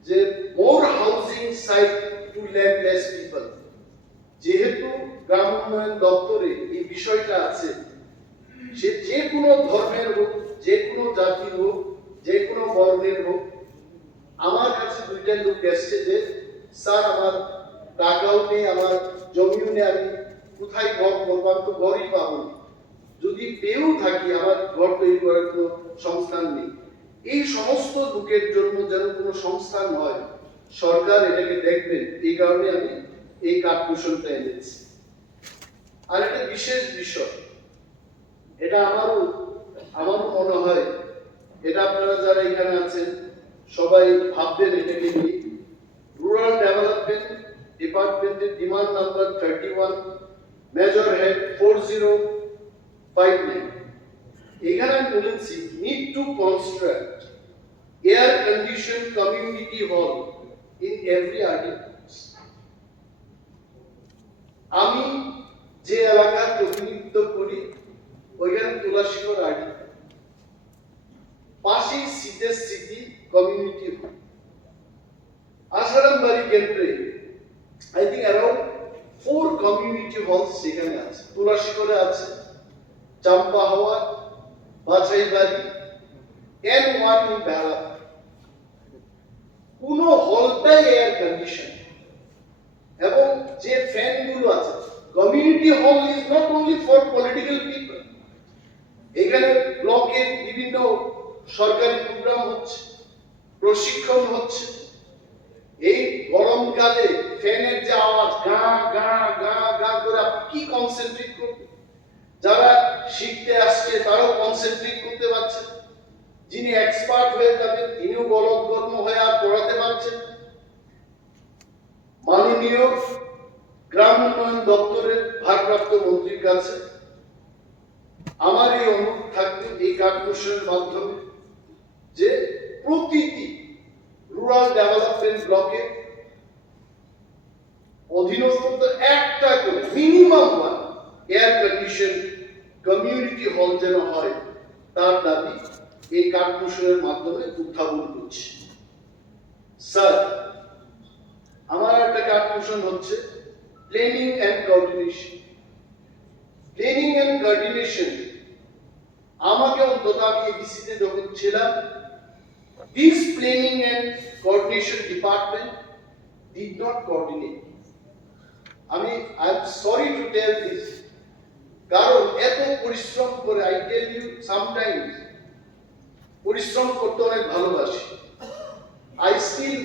যে more housing site to landless people. যেহেতু গ্রাম উন্নয়ন দপ্তরে এই বিষয়টা আছে, সে যে কোনো ধর্মের হোক, যে কোনো জাতির হোক, যে কোনো বর্ণের হোক, আমার কাছে 2টা লোক এসছে যে স্যার আমার টাকাও নেই, আমার জমিও নেই, আমি কোথায় ঘর করবো, আমি তো ঘরই পাবো না। যদি পেয়েও থাকি আমার ঘর তৈরি করার কোনো সংস্থান নেই, এই সমস্ত লোকের জন্য যেন কোনো সংস্থান হয়, সরকার এটাকে দেখবেন। এই কারণে আমি এই কাঠকুশলটা এনেছি। আর একটা বিশেষ বিষয়, এটা আমারও মনে হয় এটা আপনারা যারা এখানে আছেন সবাই ভাববেন এটাকে নিয়ে। রুরাল ডেভেলপমেন্ট ডিপার্টমেন্টের ডিমান্ড নাম্বার 31 মেজর হেড 4059, এখানে আমি বলেছি need to construct air condition community hall in every articles. আমি যে এলাকার প্রতিনিধিত্ব করি ওইখানে তুলাশিকর আর্টিকেল, পাশে সিটের সিটি কমিউনিটি হল। আসারামবাড়ি কেন্দ্রে I think around 4 community hall সেখানে আছে। তুলাশিকরে আছে, চাম্পাহাওয়া, বাছাইবাড়ি, N1 in বেহালা। কোন হলটাই এয়ার কন্ডিশন এবং যে ফ্যান গুলো আছে, community hall is not only for political people. এখানে ব্লকের বিভিন্ন সরকারি প্রোগ্রাম হচ্ছে, প্রশিক্ষণ হচ্ছে। এই গরমকালে ফ্যানের যে আওয়াজ গা গা গা গা করে আপনি কি কনসেন্ট্রেট করবেন? যারা শিখতে আসছে তারাও কনসেন্ট্রেট করতে পারছেন, যিনি এক্সপার্ট হয়ে যাবেন তিনিও গলদঘর্ম হয়ে আর পড়াতে পারছেন। মাননীয় গ্রাম উন্নয়ন দপ্তরের ভারপ্রাপ্ত মন্ত্রীর কাছে আমার এই অনুরোধ থাকবে এই কাঠকুশলের মাধ্যমে যে প্রতিটি রুরাল ডেভেলপমেন্ট ব্লকে অধীনস্থ একটা করে minimum air condition community hall যেন হয়, তার দাবি এই কাঠকুশলের মাধ্যমে উত্থাপন করছে। স্যার, আমার একটা কাঠকুশল হচ্ছে planning and coordination. Planning and coordination আমাকে অন্তত আমি এবিসিতে যখন ছিলাম, this planning and coordination department did not coordinate. I am sorry to tell this, কারণ এত পরিশ্রম করে, I tell you sometimes পরিশ্রম করতে অনেক ভালোবাসি। I still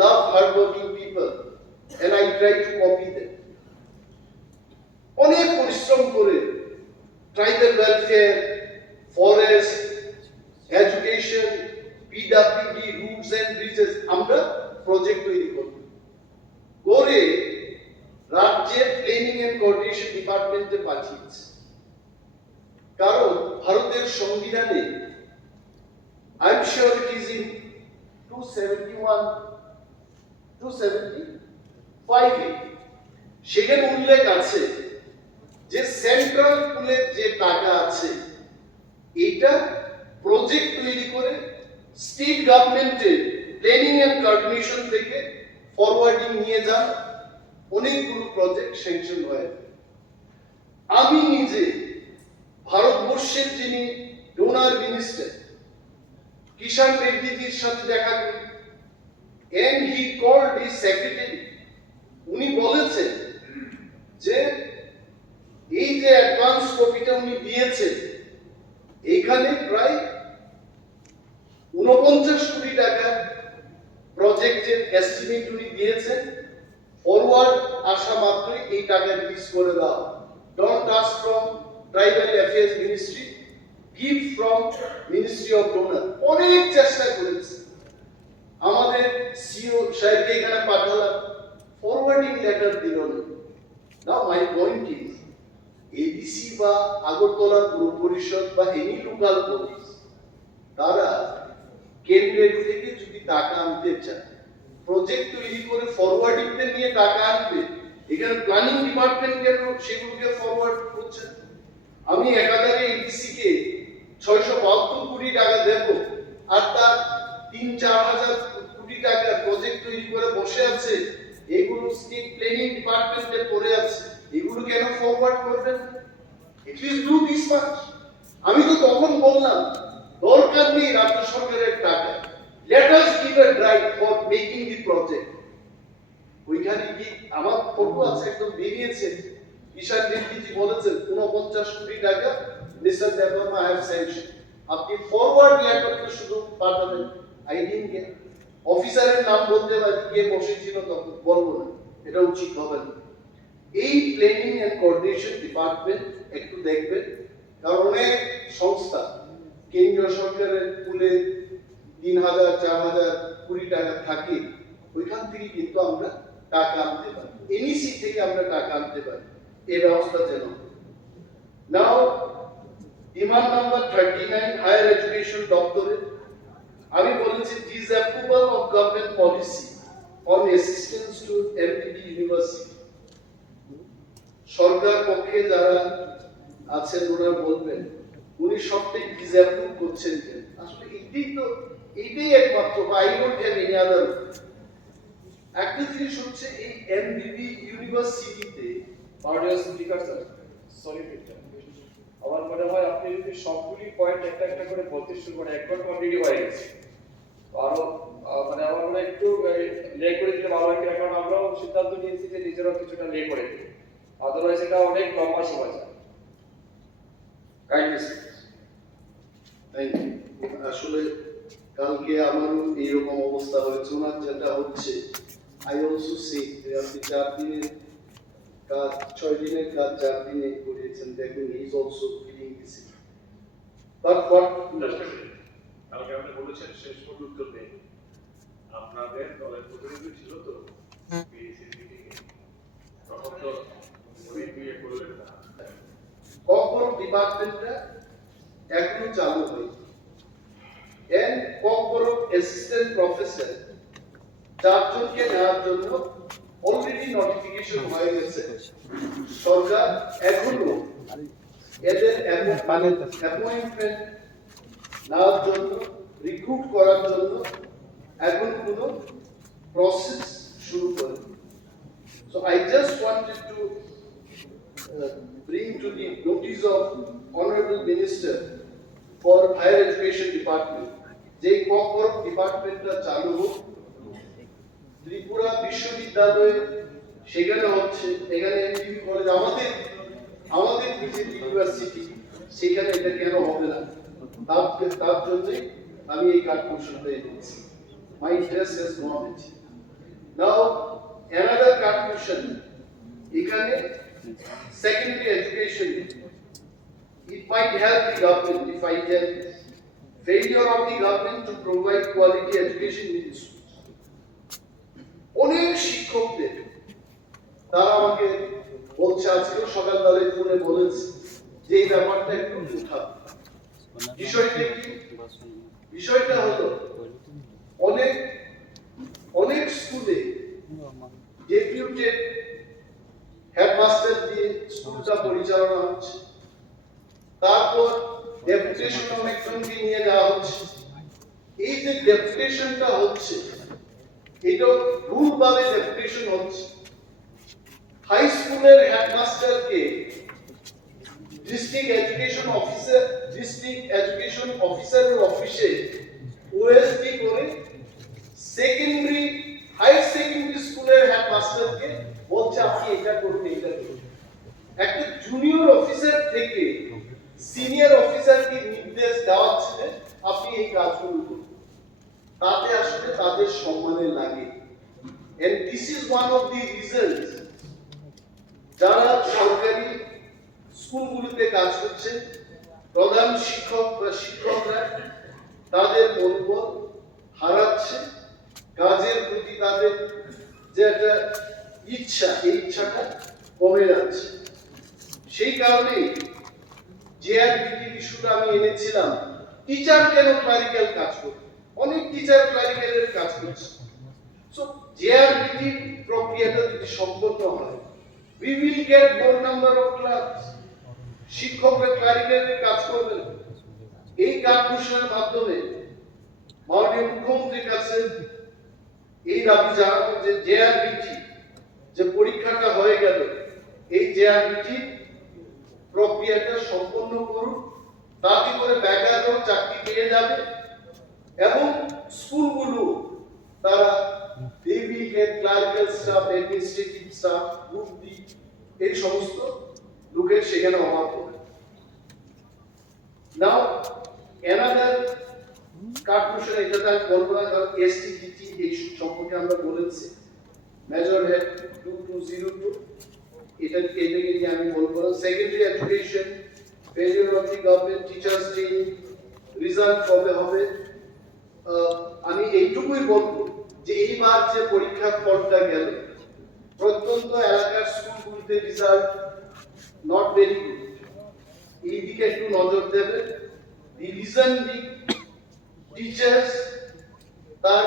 love hardworking people and I try to copy them. অনেক পরিশ্রম করে tribal welfare, forest, education, PWD, roads and bridges আমরা প্রজেক্ট তৈরি করব করে রাজ্যের প্ল্যানিং এন্ড কোঅর্ডিনেশন ডিপার্টমেন্টে পাঠিয়েছে। কারণ ভারতের সংবিধানে I am sure it is in 275 সেখানে উল্লেখ আছে যে সেন্ট্রাল পুলের যে টাকা আছে এটা প্রজেক্ট তৈরি করে স্টেট গভর্নমেন্টের প্ল্যানিং এন্ড কোঅর্ডিনেশন থেকে ফরওয়ার্ডিং নিয়ে যান, অনেকগুলো প্রজেক্ট স্যাংশন হয়। আমি নিজে ভারতবর্ষের যিনি ডোনার মিনিস্টার কিষাণ রেড্ডিজির সাথে দেখা করি, and he called his secretary, উনি বলেছেন যে এই যে অ্যাডভান্স কপিটা উনি দিয়েছেন এখানে প্রায় 49 কোটি টাকা প্রজেক্টের এস্টিমেট উনি দিয়েছেন। ফরওয়ার্ড আসা মাত্রই এই টাকা রিলিজ করে দাও। Don't ask from tribal affairs ministry, give from ministry of DoNER. অনেক চেষ্টা করেছে, আমাদের সিও সাহেবকে এখানে পাঠালাম, ফরওয়ার্ডিং লেটার দিল না। নাও মাই পয়েন্ট ইজ এবিসি বা আগরতলা পুর পরিষদ বা এনি লোকাল পুলিশ তারা কেন্দ্রের থেকে যদি টাকা আনতে চায়, প্রজেক্ট তৈরি করে ফরওয়ার্ডিং নিয়ে টাকা আনবে, এখানে প্ল্যানিং ডিপার্টমেন্ট কেন সেগুলোকে ফরওয়ার্ড করছে? আমি একাধারে এবিসি কে 672 কোটি টাকা দেব আর তার 3-4 হাজার কোটি টাকা প্রজেক্ট তৈরি করে বসে আছে, এগুলো স্টেট প্ল্যানিং ডিপার্টমেন্টে পড়ে আছে, এগুলো কেন ফরওয়ার্ড করবেন? It is do this much. আমি তো তখন বললাম দরকার নেই রাজ্য সরকারের টাকা, let us give a drive for making the project. ওইখানে কি আমার ফটো আছে, একদম বেরিয়েছে, কিষাণ রেড্ডিজি বলেছেন 49 কোটি টাকা Mr. DEBBARMA, I have sanctioned. আপনি ফরওয়ার্ড লেটারটা শুধু পাঠাবেন, আই ডিডন্ট গেট। অফিসারের নাম বলতে পারি কে বসেছিল তখন বলবো না, এটা উচিত হবে না। এই প্ল্যানিং এন্ড কোঅর্ডিনেশন ডিপার্টমেন্ট একটু দেখবেন, কারণ অনেক সংস্থা কেন্দ্রীয় সরকারের পুলে 3,000, 4,000, 20 টাকা থাকে, ওইখান থেকে কিন্তু আমরা টাকা আনতে পারি, এনইসি থেকে আমরা টাকা আনতে পারি, এই ব্যবস্থা যেন। Now demand number 39 higher education দপ্তরে আমি বলেছি disapproval of government policy on assistance to MPD university. সরকার পক্ষে যারা আছেন ওনারা বলবেন উনি সবটাই ডিসঅ্যাপ্রুভ করছেন কেন। আসলে এটাই একমাত্র, I don't have any other. একটা জিনিস হচ্ছে এই এমবিবি ইউনিভার্সিটিতে আমার মনে হয় আপনি যদি সবগুলি পয়েন্ট একটা একটা করে বলতে শুরু করেন, একবার তো অলরেডি হয়ে গেছে, আরো মানে আমার মনে হয় একটু লে করে দিলে ভালো হয় কিনা, কারণ আমরাও সিদ্ধান্ত নিয়েছি যে নিজেরাও কিছুটা লে করে দিই, আদারওয়াইজ এটা অনেক লম্বা সময় যায়। কাইন্ডলি আসলে কালকে আমারও এইরকম অবস্থা হয়েছে, ওনার যেটা হচ্ছে আই অলসো সে আপনি 4 দিনের কাজ 6 দিনের কাজ 4 দিনে করিয়েছেন, দেখুন he is also feeling this. But what কালকে আপনি বলেছেন শেষ পর্যন্ত নেই, আপনাদের দলের প্রতিনিধি ছিল তো পিএসসি মিটিংয়ে, তখন তো উনি বিয়ে করলেন না। কখন ডিপার্টমেন্টটা এখনো চালু হয়নি, এন্ড কখন অ্যাসিস্ট্যান্ট প্রফেসর 4 জনকে নেওয়ার জন্য অলরেডি নোটিফিকেশন হয়ে গেছে। সরকার এখনো এদের অ্যাপয়েন্টমেন্ট নেওয়ার জন্য, রিক্রুট করার জন্য এখন কোনো প্রসেস শুরু করে। So I just wanted to bring to the notice of Honorable Minister for Higher Education Department যে কখন ডিপার্টমেন্টটা চালু হোক। ত্রিপুরা বিশ্ববিদ্যালয়ে সেখানে হচ্ছে, এখানে এমবিবি কলেজ আমাদের নিজের ইউনিভার্সিটি, সেখানে এটা কেন হবে না, তার জন্যই আমি এই কার্ডপোর্শনটা এনেছি। My interest has gone it. Now another contribution, এখানে secondary education, it might help the government if I tell failure of the government to provide quality education in the schools. অনেক শিক্ষকদের তারা আমাকে বলছে, আজকেও সকালবেলায় ফোনে বলেছে যে এই ব্যাপারটা একটু উঠাও। বিষয়টা হলো অনেক স্কুলে ডেপুটেড হেডমাস্টার দিয়ে স্কুলটা পরিচালনা হচ্ছে, তারপর ডেপুটেশন অনেকজনকে নিয়ে যাওয়া হচ্ছে। এই যে ডেপুটেশনটা হচ্ছে এটা ভুলভাবে ডেপুটেশন হচ্ছে। হাই স্কুলের হেডমাস্টারকে ডিস্ট্রিক্ট এডুকেশন অফিসারের অফিসে ওএসডি করে হায়ার সেকেন্ডারি স্কুলের হেডমাস্টারকে বলছে আপনি এটা করুন, এটা করুন। একটা জুনিয়র অফিসার থেকে সিনিয়র অফিসারকে নির্দেশ দেওয়া হচ্ছে আপনি এই কাজগুলো করুন, তাতে আসলে তাদের সম্মানে লাগে। and this is one of the reasons যারা সরকারি স্কুলগুলোতে কাজ করছে, প্রধান শিক্ষক বা শিক্ষকরা তাদের মনোবল হারাচ্ছে, কাজের প্রতি তাদের যে একটা ইচ্ছা, এই ইচ্ছাটা কমে যাচ্ছে। সেই কারণে জেআরবিটি ইস্যুটা আমি এনেছিলাম, টিচার কেন ক্লারিক্যাল কাজ করবে, অনেক টিচার ক্লারিক্যালের কাজ করছে। সো জেআরবিটি প্রক্রিয়াটা যদি সম্পন্ন হয়, we will get more number of clerks. শিক্ষকরা ক্লারিক্যালের কাজ করবেন। এই কার্যক্রমের মাধ্যমে মাননীয় মুখ্যমন্ত্রীর কাছে এই দাবি জানাবো যে জেআরবিটি যে পরীক্ষাটা হয়ে গেল, এই জেআরবিটি প্রক্রিয়াটা সম্পন্ন করুন, তাতে করে বেকাররাও চাকরি পেয়ে যাবে এবং স্কুলগুলো তারা they will get clerical staff, administrative staff, group D, এই সমস্ত লোকের সেখানে অভাব হবে। Now another কার্ডমোশন এটা তার বলবো না, কারণ এসটিডিটি এই সম্পর্কে আমরা বলেছি মেজর হেড 2202, এটা এটাকে নিয়ে আমি বলবো না। Secondary education, failure of the government teachers training, result কবে হবে, আমি এইটুকুই বলবো যে এইবার যে পরীক্ষার ফলটা গেল প্রত্যন্ত এলাকার স্কুলগুলিতে রেজাল্ট নট ভেরি গুড, এই দিকে একটু নজর দেবে। দি রিজন বি টিচার্স তার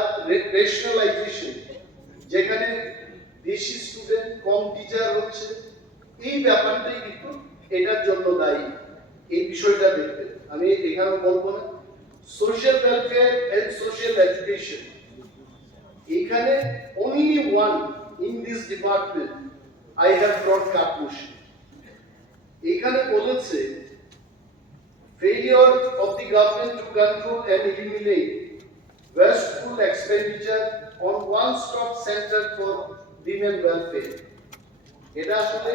রেশনালাইজেশন, যেখানে বেশি স্টুডেন্ট কম টিচার হচ্ছে, এই ব্যাপারটাই কিন্তু এটার জন্য দায়ী। এই বিষয়টা দেখবে, আমি এখানে বলবো না। Social welfare and social education, এখানে only one in this department I have brought কাপুষি। এখানে বলেছে failure of the government to control and eliminate wasteful expenditure on one-stop center for women welfare। এটা আসলে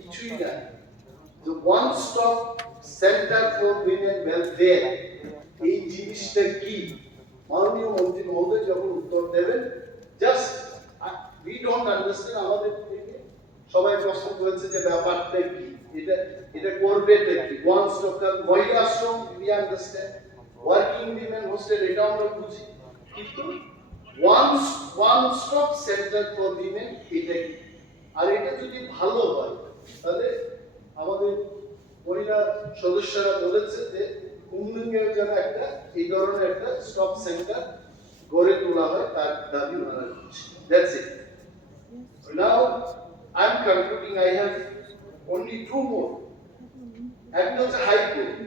কিছুই না, the one-stop center for women welfare এই জিনিসটা কি মাননীয় মন্ত্রী মহোদয় যখন উত্তর দেবেন, জাস্ট we don't understand, আমাদের থেকে সবাই প্রশ্ন করেছে যে ব্যাপারটা কি, এটা এটা করবেটা কি, ওয়ান স্টপ মহিলা আশ্রম we understand, working women hostel এটা আমরা বুঝি, কিন্তু one stop centre for women এটা কি? আর এটা যদি ভালো হয় তাহলে আমাদের মহিলা সদস্যরা বলেছে যে উন্নয়নের জন্য একটা এই ধরনের একটা স্টপ সেন্টার গড়ে তোলা হয়, তার দাবি মানা হচ্ছে। That's it. Now I'm concluding. I have only two more. একটা হচ্ছে হাইকোর্ট।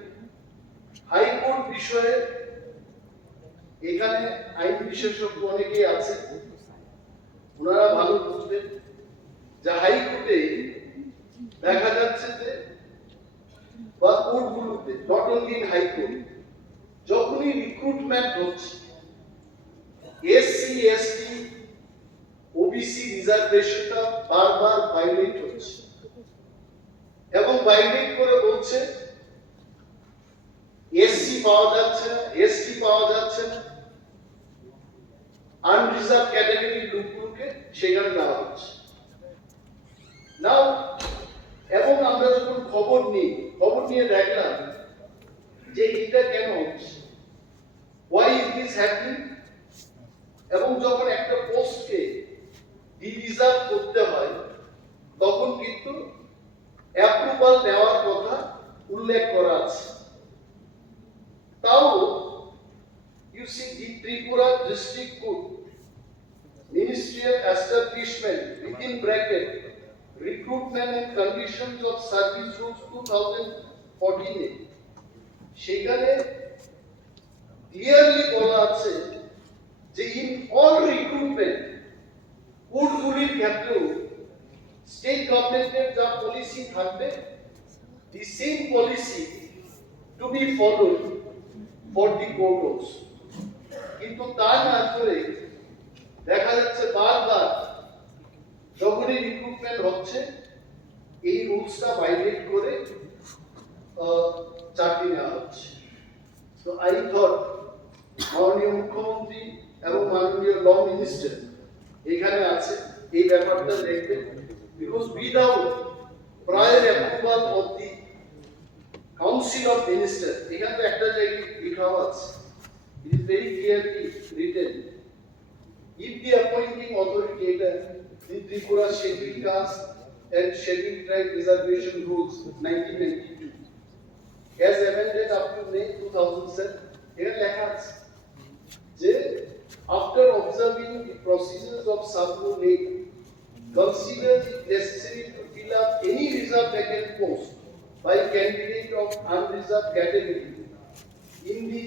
হাইকোর্ট বিষয়ে এখানে আইন বিশেষজ্ঞ অনেকেই আছে, ওনারা ভালো বুঝবেন যে হাইকোর্টে দেখা যাচ্ছে যে বা কোর্টগুলোতে, নট অনলি ইন হাইকোর্ট, যখনই রিক্রুটমেন্ট হচ্ছে এসসি এসটি ওবিসি রিজার্ভেশনটা বারবার ভায়োলেট হচ্ছে, এবং ভায়োলেট করে বলছে এসসি পাওয়া যাচ্ছে না, এসটি পাওয়া যাচ্ছে না, আনরিজার্ভ ক্যাটাগরির লোকগুলোকে সেখানে দেওয়া হচ্ছে। নাও এবং আমরা যখন খবর নিয়ে দেখলাম যে এটা কেন হচ্ছে, why is this happening, এবং যখন একটা পোস্টকে রিজার্ভ করতে হয় তখন কিন্তু অ্যাপ্রুভাল নেওয়ার কথা উল্লেখ করা আছে। তাও you see the Tripura District Court Ministerial Establishment within bracket Recruitment and Conditions of Service Rules 2014 সেখানে ক্লিয়ারলি বলা আছে যে ইন অল রিক্রুটমেন্ট কোর্টগুলির ক্ষেত্রেও স্টেট গভর্নমেন্টের যা পলিসি থাকবে, the same policy to be followed for the court also. কিন্তু তা না করে দেখা যাচ্ছে বারবার যখনই রিক্রুটমেন্ট হচ্ছে এই রুলসটা ভায়োলেট করে চাকরি নেওয়া হচ্ছে। তো আই থট মাননীয় মুখ্যমন্ত্রী এবং মাননীয় ল মিনিস্টার এখানে আছে, এই ব্যাপারটা দেখবেন, because without prior approval of the council of minister, এখানে তো একটা জায়গায় লেখা আছে, it is very clearly written, if the appointing authority the Tripura Scheduled Caste and Scheduled Tribe Reservation Rules 1992 as amended up to May 2007, here লেখা আছে যে after observing the procedures of sub-rule consider it necessary to fill up any reserved vacant post by candidate of unreserved category in the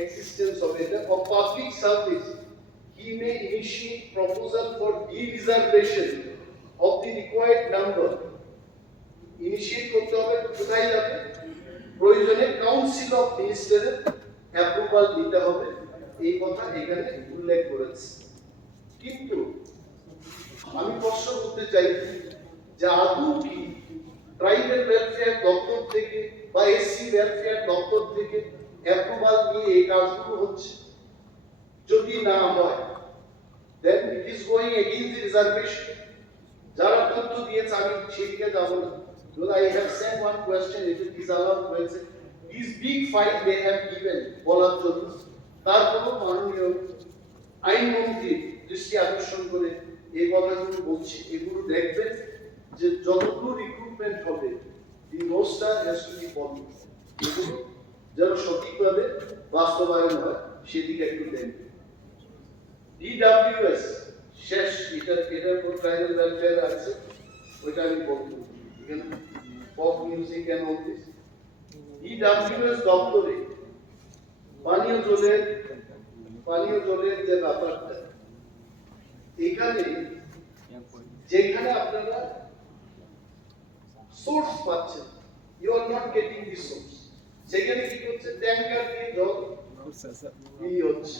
existence of it for public service, he may initiate proposal for de-reservation of the required number. Initiate করতে হবে, কোথায় যাবে, প্রয়োজনে council of মিনিস্টারের approval নিতে হবে, এই কথা এখানে উল্লেখ করেছে। কিন্তু আমি প্রশ্ন করতে চাই যে আদৌ কি ট্রাইবাল ওয়েলফেয়ার দপ্তর থেকে বা এসসি ওয়েলফেয়ার দপ্তর থেকে অ্যাপ্রুভাল নিয়ে এই কাজগুলো হচ্ছে? যদি না হয়, then it is going against the reservation. যারা তথ্য দিয়েছে আমি সেদিকে যাব না, because I have sent one question, it is disallowed হয়েছে, this big file they have given বলার জন্য, তারপরও মাননীয় আইনমন্ত্রী দৃষ্টি আকর্ষণ করে এই কথাগুলো বলছি, এগুলো দেখবেন যে যতগুলো রিক্রুটমেন্ট হবে the roster has to be followed, এগুলো যেন সঠিকভাবে বাস্তবায়ন হয় সেদিকে একটু দেখবেন। DWS শেষ, এটার উপর ট্রাইবাল ওয়েলফেয়ার আছে, ওইটা আমি বলবো এখানে pop music and all this. DWS দপ্তরে পানীয় জলের যে ব্যাপারটা, এখানে যেখানে আপনারা সোর্স পাচ্ছেন, you are not getting the source, সেখানে কি হচ্ছে, ট্যাঙ্কার দিয়ে জল হচ্ছে,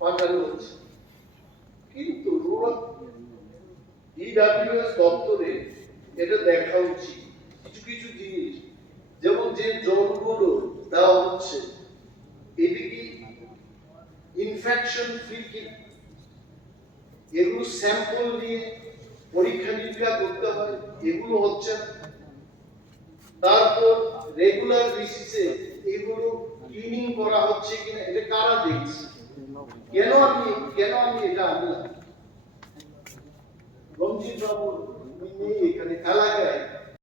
পাঠানো হচ্ছে। কিন্তু রুরাল DWS দপ্তরে এটা দেখা উচিত কিছু কিছু জিনিস, যেমন যে জলগুলো দেওয়া হচ্ছে এটি কি ইনফেকশন ফ্রি কিনা, এগুলো স্যাম্পল নিয়ে পরীক্ষা নিরীক্ষা করতে হয়, এগুলো হচ্ছে না। তারপর রেগুলার বেসিসে এগুলো ক্লিনিং করা হচ্ছে কিনা, এটা কারা দেখছে, কেন আমি এটা আনলাম? রঞ্জিত বাবু এখানে এলাকায়